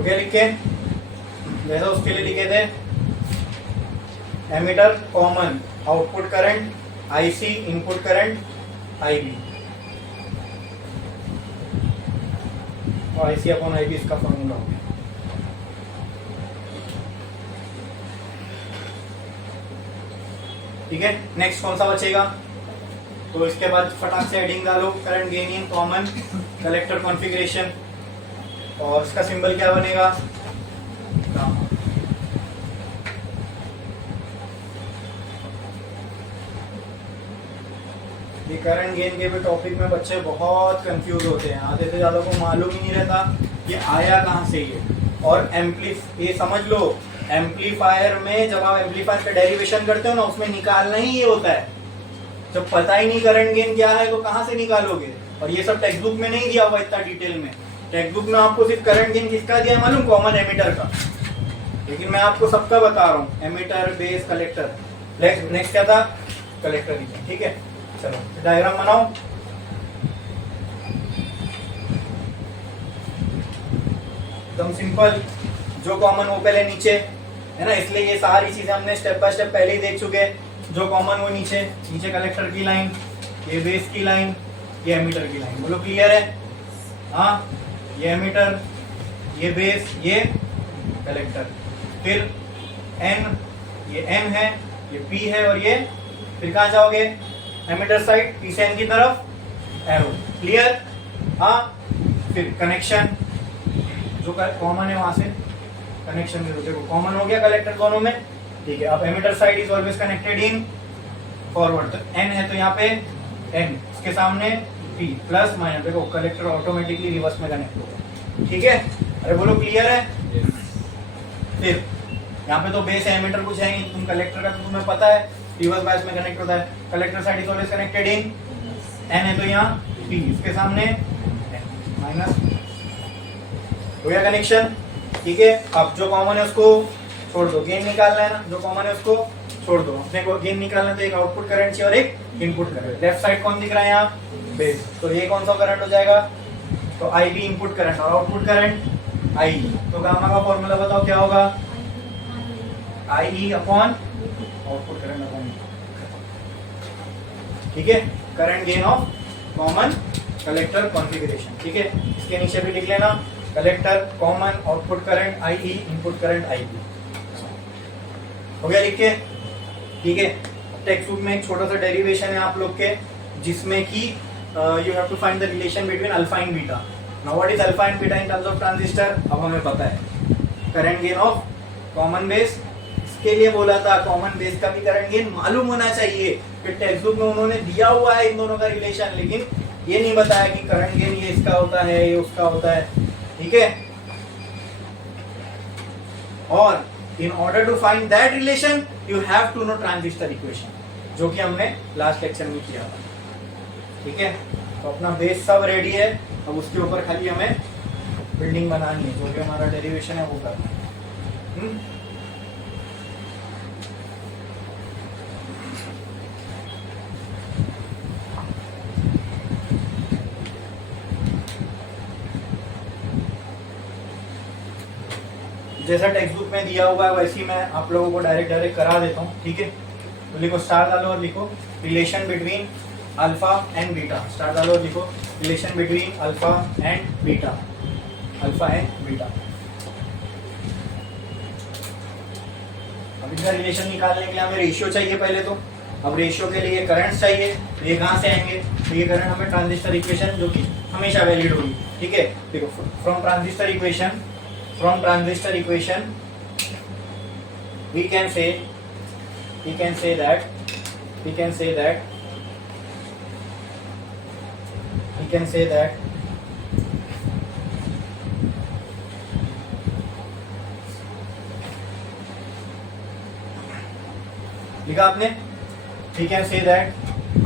गया लिख के? जैसा उसके लिए लिखे थे emitter common output current IC input current IB, और आईसी अपॉन आईबी इसका फॉर्मूला हो गया। ठीक है, नेक्स्ट कौन सा बचेगा? तो इसके बाद फटाक से हेडिंग डालो, current gain in common collector configuration, और इसका सिंबल क्या बनेगा? ये करंट गेन के भी टॉपिक में बच्चे बहुत कंफ्यूज होते हैं, आधे से ज्यादा को मालूम ही नहीं रहता ये आया कहाँ से ये। और ये समझ लो, एम्पलीफायर में जब आप एम्पलीफायर का डेरिवेशन करते हो ना, उसमें निकालना ही ये होता है। जब पता ही नहीं करंट गेन क्या है तो कहाँ से निकालोगे? और ये सब टेक्स्ट बुक में नहीं दिया हुआ इतना डिटेल में। टेक्स्ट बुक में आपको सिर्फ करंट गेन किसका दिया है मालूम? कॉमन एमीटर का। लेकिन मैं आपको सबका बता रहा हूँ, एमीटर, बेस, कलेक्टर। नेक्स्ट क्या था? Collector region. ठीक है, चलो डायग्राम बनाओ। एकदम सिंपल, जो कॉमन वो पहले नीचे है ना, इसलिए ये सारी चीजें हमने स्टेप बाय स्टेप पहले ही देख चुके हैं। जो कॉमन वो नीचे, नीचे कलेक्टर की लाइन, ये बेस की लाइन, ये एमीटर की लाइन। बोलो क्लियर है? हाँ, ये एमीटर, ये बेस, ये कलेक्टर। फिर एन, ये एन है, ये पी है, और ये फिर कहाँ जाओगे? एमीटर साइड, पी से एन की तरफ एरो। क्लियर? हाँ, फिर कनेक्शन जो कॉमन है वहां से कनेक्शन में देखो कॉमन हो गया कलेक्टर दोनों में। ठीक है, अब emitter side is always connected in forward, तो एन है तो यहाँ पे एन, इसके सामने पी, प्लस माइनस, देखो कलेक्टर ऑटोमेटिकली रिवर्स में कनेक्ट होगा। ठीक है, अरे बोलो क्लियर है? फिर यहाँ पे तो बेस है, एमीटर कुछ है नहीं, तुम कलेक्टर का तो तुम्हें पता है रिवर्स बायस में कनेक्ट होता है। Collector side is always connected in an है तो यहाँ पी, इसके सामने माइनस, हो गया कनेक्शन। ठीक है, अब जो कॉमन है उसको छोड़ दो, गेन निकालना है ना, जो कॉमन है उसको छोड़ दो। अपने को गेन निकालना है तो एक आउटपुट करंट चाहिए और एक इनपुट करंट। लेफ्ट साइड कौन दिख रहा है यहाँ? बेस, तो ये कौन सा करंट हो जाएगा? तो आई बी इनपुट करंट और आउटपुट करंट आई। तो गामा का फॉर्मूला बताओ क्या होगा? I E upon output current upon. ठीक है, current gain of common collector configuration. ठीक है, इसके नीचे भी लिख लेना, collector common output current I E input current I B. हो गया लिख के? ठीक है, टेक्स्ट बुक में एक छोटा सा डेरिवेशन है आप लोग के, जिसमें कि you have to find the relation between alpha and beta. Now what is alpha and beta in terms of transistor? अब हमें पता है current gain of common base, इसके लिए बोला था कॉमन बेस का भी करंट गेन मालूम होना चाहिए। फिर टेक्स्ट बुक में उन्होंने दिया हुआ है इन दोनों का रिलेशन, लेकिन ये नहीं बताया कि करंट गेन ये इसका होता है, ये उसका होता है। ठीक है, और in order to find that relation you have to know transistor equation, जो कि हमने लास्ट लेक्चर में किया था। ठीक है, तो अपना बेस सब रेडी है, अब उसके ऊपर खाली हमें बिल्डिंग बनानी है, जो कि हमारा डेरिवेशन है वो करना है। जैसा टेक्स्ट बुक में दिया हुआ है वैसे ही मैं आप लोगों को डायरेक्ट करा देता हूँ। ठीक है, तो लिखो स्टार डालो और लिखो relation between alpha and beta. Star डालो और लिखो relation between alpha and beta, alpha and beta. अब इनका रिलेशन निकालने के लिए हमें रेशियो चाहिए पहले तो। अब रेशियो के लिए करंट चाहिए, ये कहाँ से आएंगे? तो ये करंट हमें ट्रांजिस्टर इक्वेशन, जो कि हमेशा वैलिड होगी। ठीक है, देखो from transistor equation, from transistor equation we can say that लिखा आपने? we can say that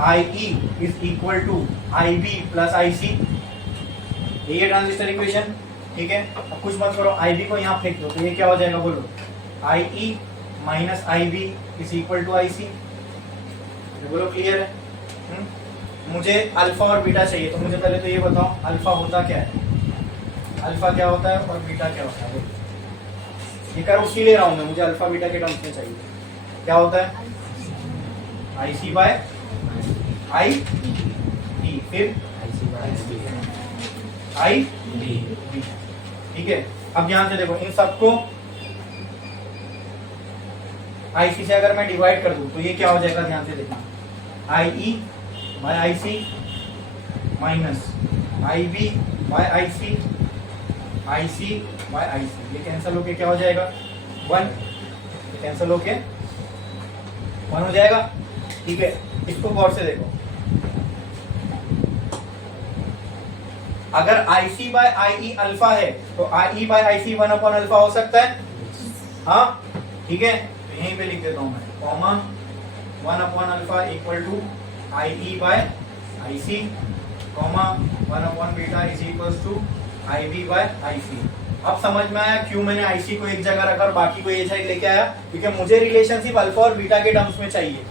IE is equal to IB plus IC, ये ट्रांजिस्टर इक्वेशन। ठीक है, अब कुछ मत करो, आई बी को यहाँ फेंक दो, तो ये क्या हो जाएगा बोलो? I E minus I B is equal to I C. बोलो क्लियर है? मुझे अल्फा और बीटा चाहिए, तो मुझे पहले तो ये बताओ अल्फा होता क्या है? अल्फा क्या होता है और बीटा क्या होता है। ये कर्व उसी ले रहा हूं मैं, मुझे अल्फा बीटा के टर्म्स में चाहिए। क्या होता है आई सी बाय आई डी, फिर आई डी। ठीक है, अब ध्यान से देखो इन सबको आई सी से अगर मैं डिवाइड कर दूं तो ये क्या हो जाएगा, ध्यान से देखना, I E by I C minus I B by I C by I C. ये कैंसिल होके क्या हो जाएगा 1, कैंसिल होके 1 हो जाएगा। ठीक है, इसको गौर से देखो, अगर आई C by I E alpha है तो I E by I C 1 upon alpha हो सकता है। हाँ ठीक है, तो यहीं पे लिख देता हूं मैं, comma 1 upon alpha equal to I E by I C, comma 1 upon beta is equal to I B by I C. अब समझ में आया क्यों मैंने आई सी को एक जगह रखा और बाकी को ये साइड लेके आया, क्योंकि मुझे रिलेशनशिप अल्फा और बीटा के टर्म्स में चाहिए।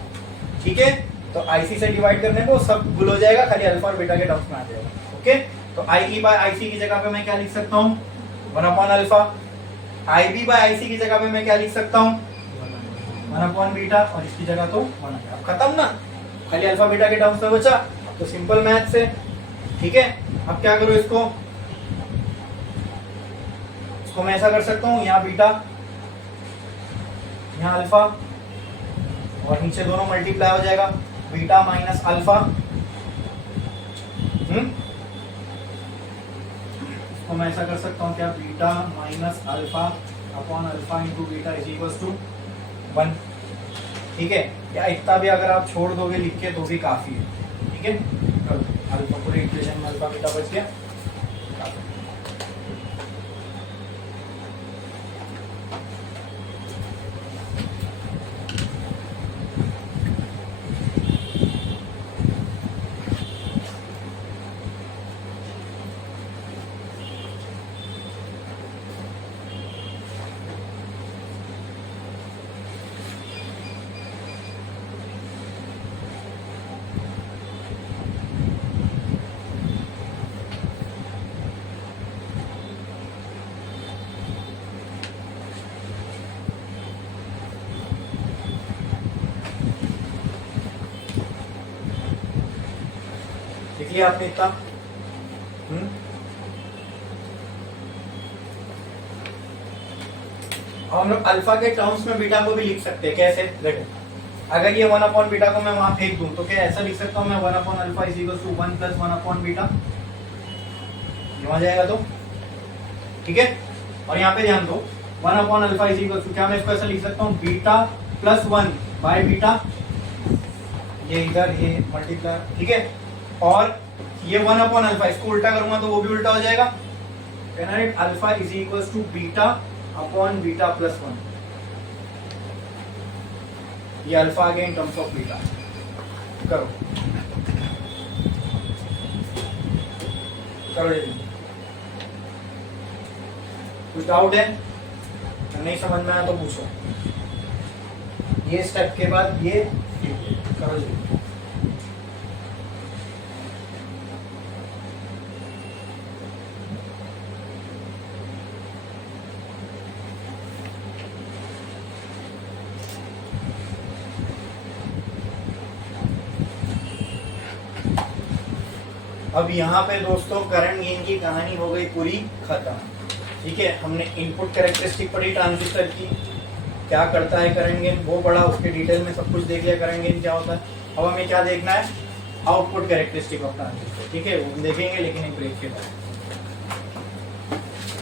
ठीक है, तो आई सी से डिवाइड करने को सब भूल हो जाएगा, खाली अल्फा और बीटा के टर्म्स में आ जाएगा। ओके, तो आई ई बाय आई सी की जगह पे मैं क्या लिख सकता हूँ 1 upon alpha, I B by I सी की जगह पे मैं क्या लिख सकता हूँ 1 अपॉन बीटा, और इसकी जगह तो 1 आ गया। खत्म ना, खाली अल्फा बीटा के टर्म्स में बचा। तो सिंपल मैथ से, ठीक है, अब क्या करो, इसको मैं ऐसा कर सकता हूँ, यहाँ बीटा यहाँ अल्फा और नीचे दोनों मल्टीप्लाई हो जाएगा, बीटा माइनस अल्फा। इसको मैं ऐसा कर सकता हूँ क्या, beta minus alpha upon alpha into beta is equal to 1। ठीक है, या इतना भी अगर आप छोड़ दोगे लिख के तो भी काफी है। ठीक है, अल्फा पूरे इक्वेशन में अल्फा बीटा बच गया। लिख लिया आपने इतना। हम लोग अल्फा के टर्म्स में बीटा को भी लिख सकते हैं। कैसे, देखो, अगर ये 1 अपॉन बीटा को मैं वहां फेंक दूं तो क्या ऐसा लिख सकता हूं मैं 1 upon alpha is equal to 1 plus 1 upon beta, ये आ जाएगा। तो ठीक है, और यहाँ पे ध्यान दो 1 upon alpha is equal to क्या, मैं इसको ऐसा लिख सकता हूँ बीटा प्लस 1 बाय बीटा, ये इधर ये मल्टीप्लाई। ठीक है, और ये 1 अपॉन अल्फा, इसको उल्टा करूंगा तो वो भी उल्टा हो जाएगा। Alpha is equal to beta upon beta plus 1, ये अल्फा आ गया इन टर्म्स ऑफ बीटा। करो करो जल्दी, कुछ डाउट है, नहीं समझ में आया तो पूछो। ये स्टेप के बाद ये करो जल्दी। अब यहाँ पे दोस्तों करंट गेन की कहानी हो गई पूरी खत्म। ठीक है, हमने इनपुट कैरेक्टरिस्टिक पढ़ी ट्रांजिस्टर की, क्या करता है करंट गेन वो पढ़ा, उसके डिटेल में सब कुछ देख लिया करंट गेन क्या होता है। अब हमें क्या देखना है, आउटपुट कैरेक्टरिस्टिक ऑफ ट्रांजिस्टर। ठीक है, वो देखेंगे लेकिन एक ब्रेक के बाद।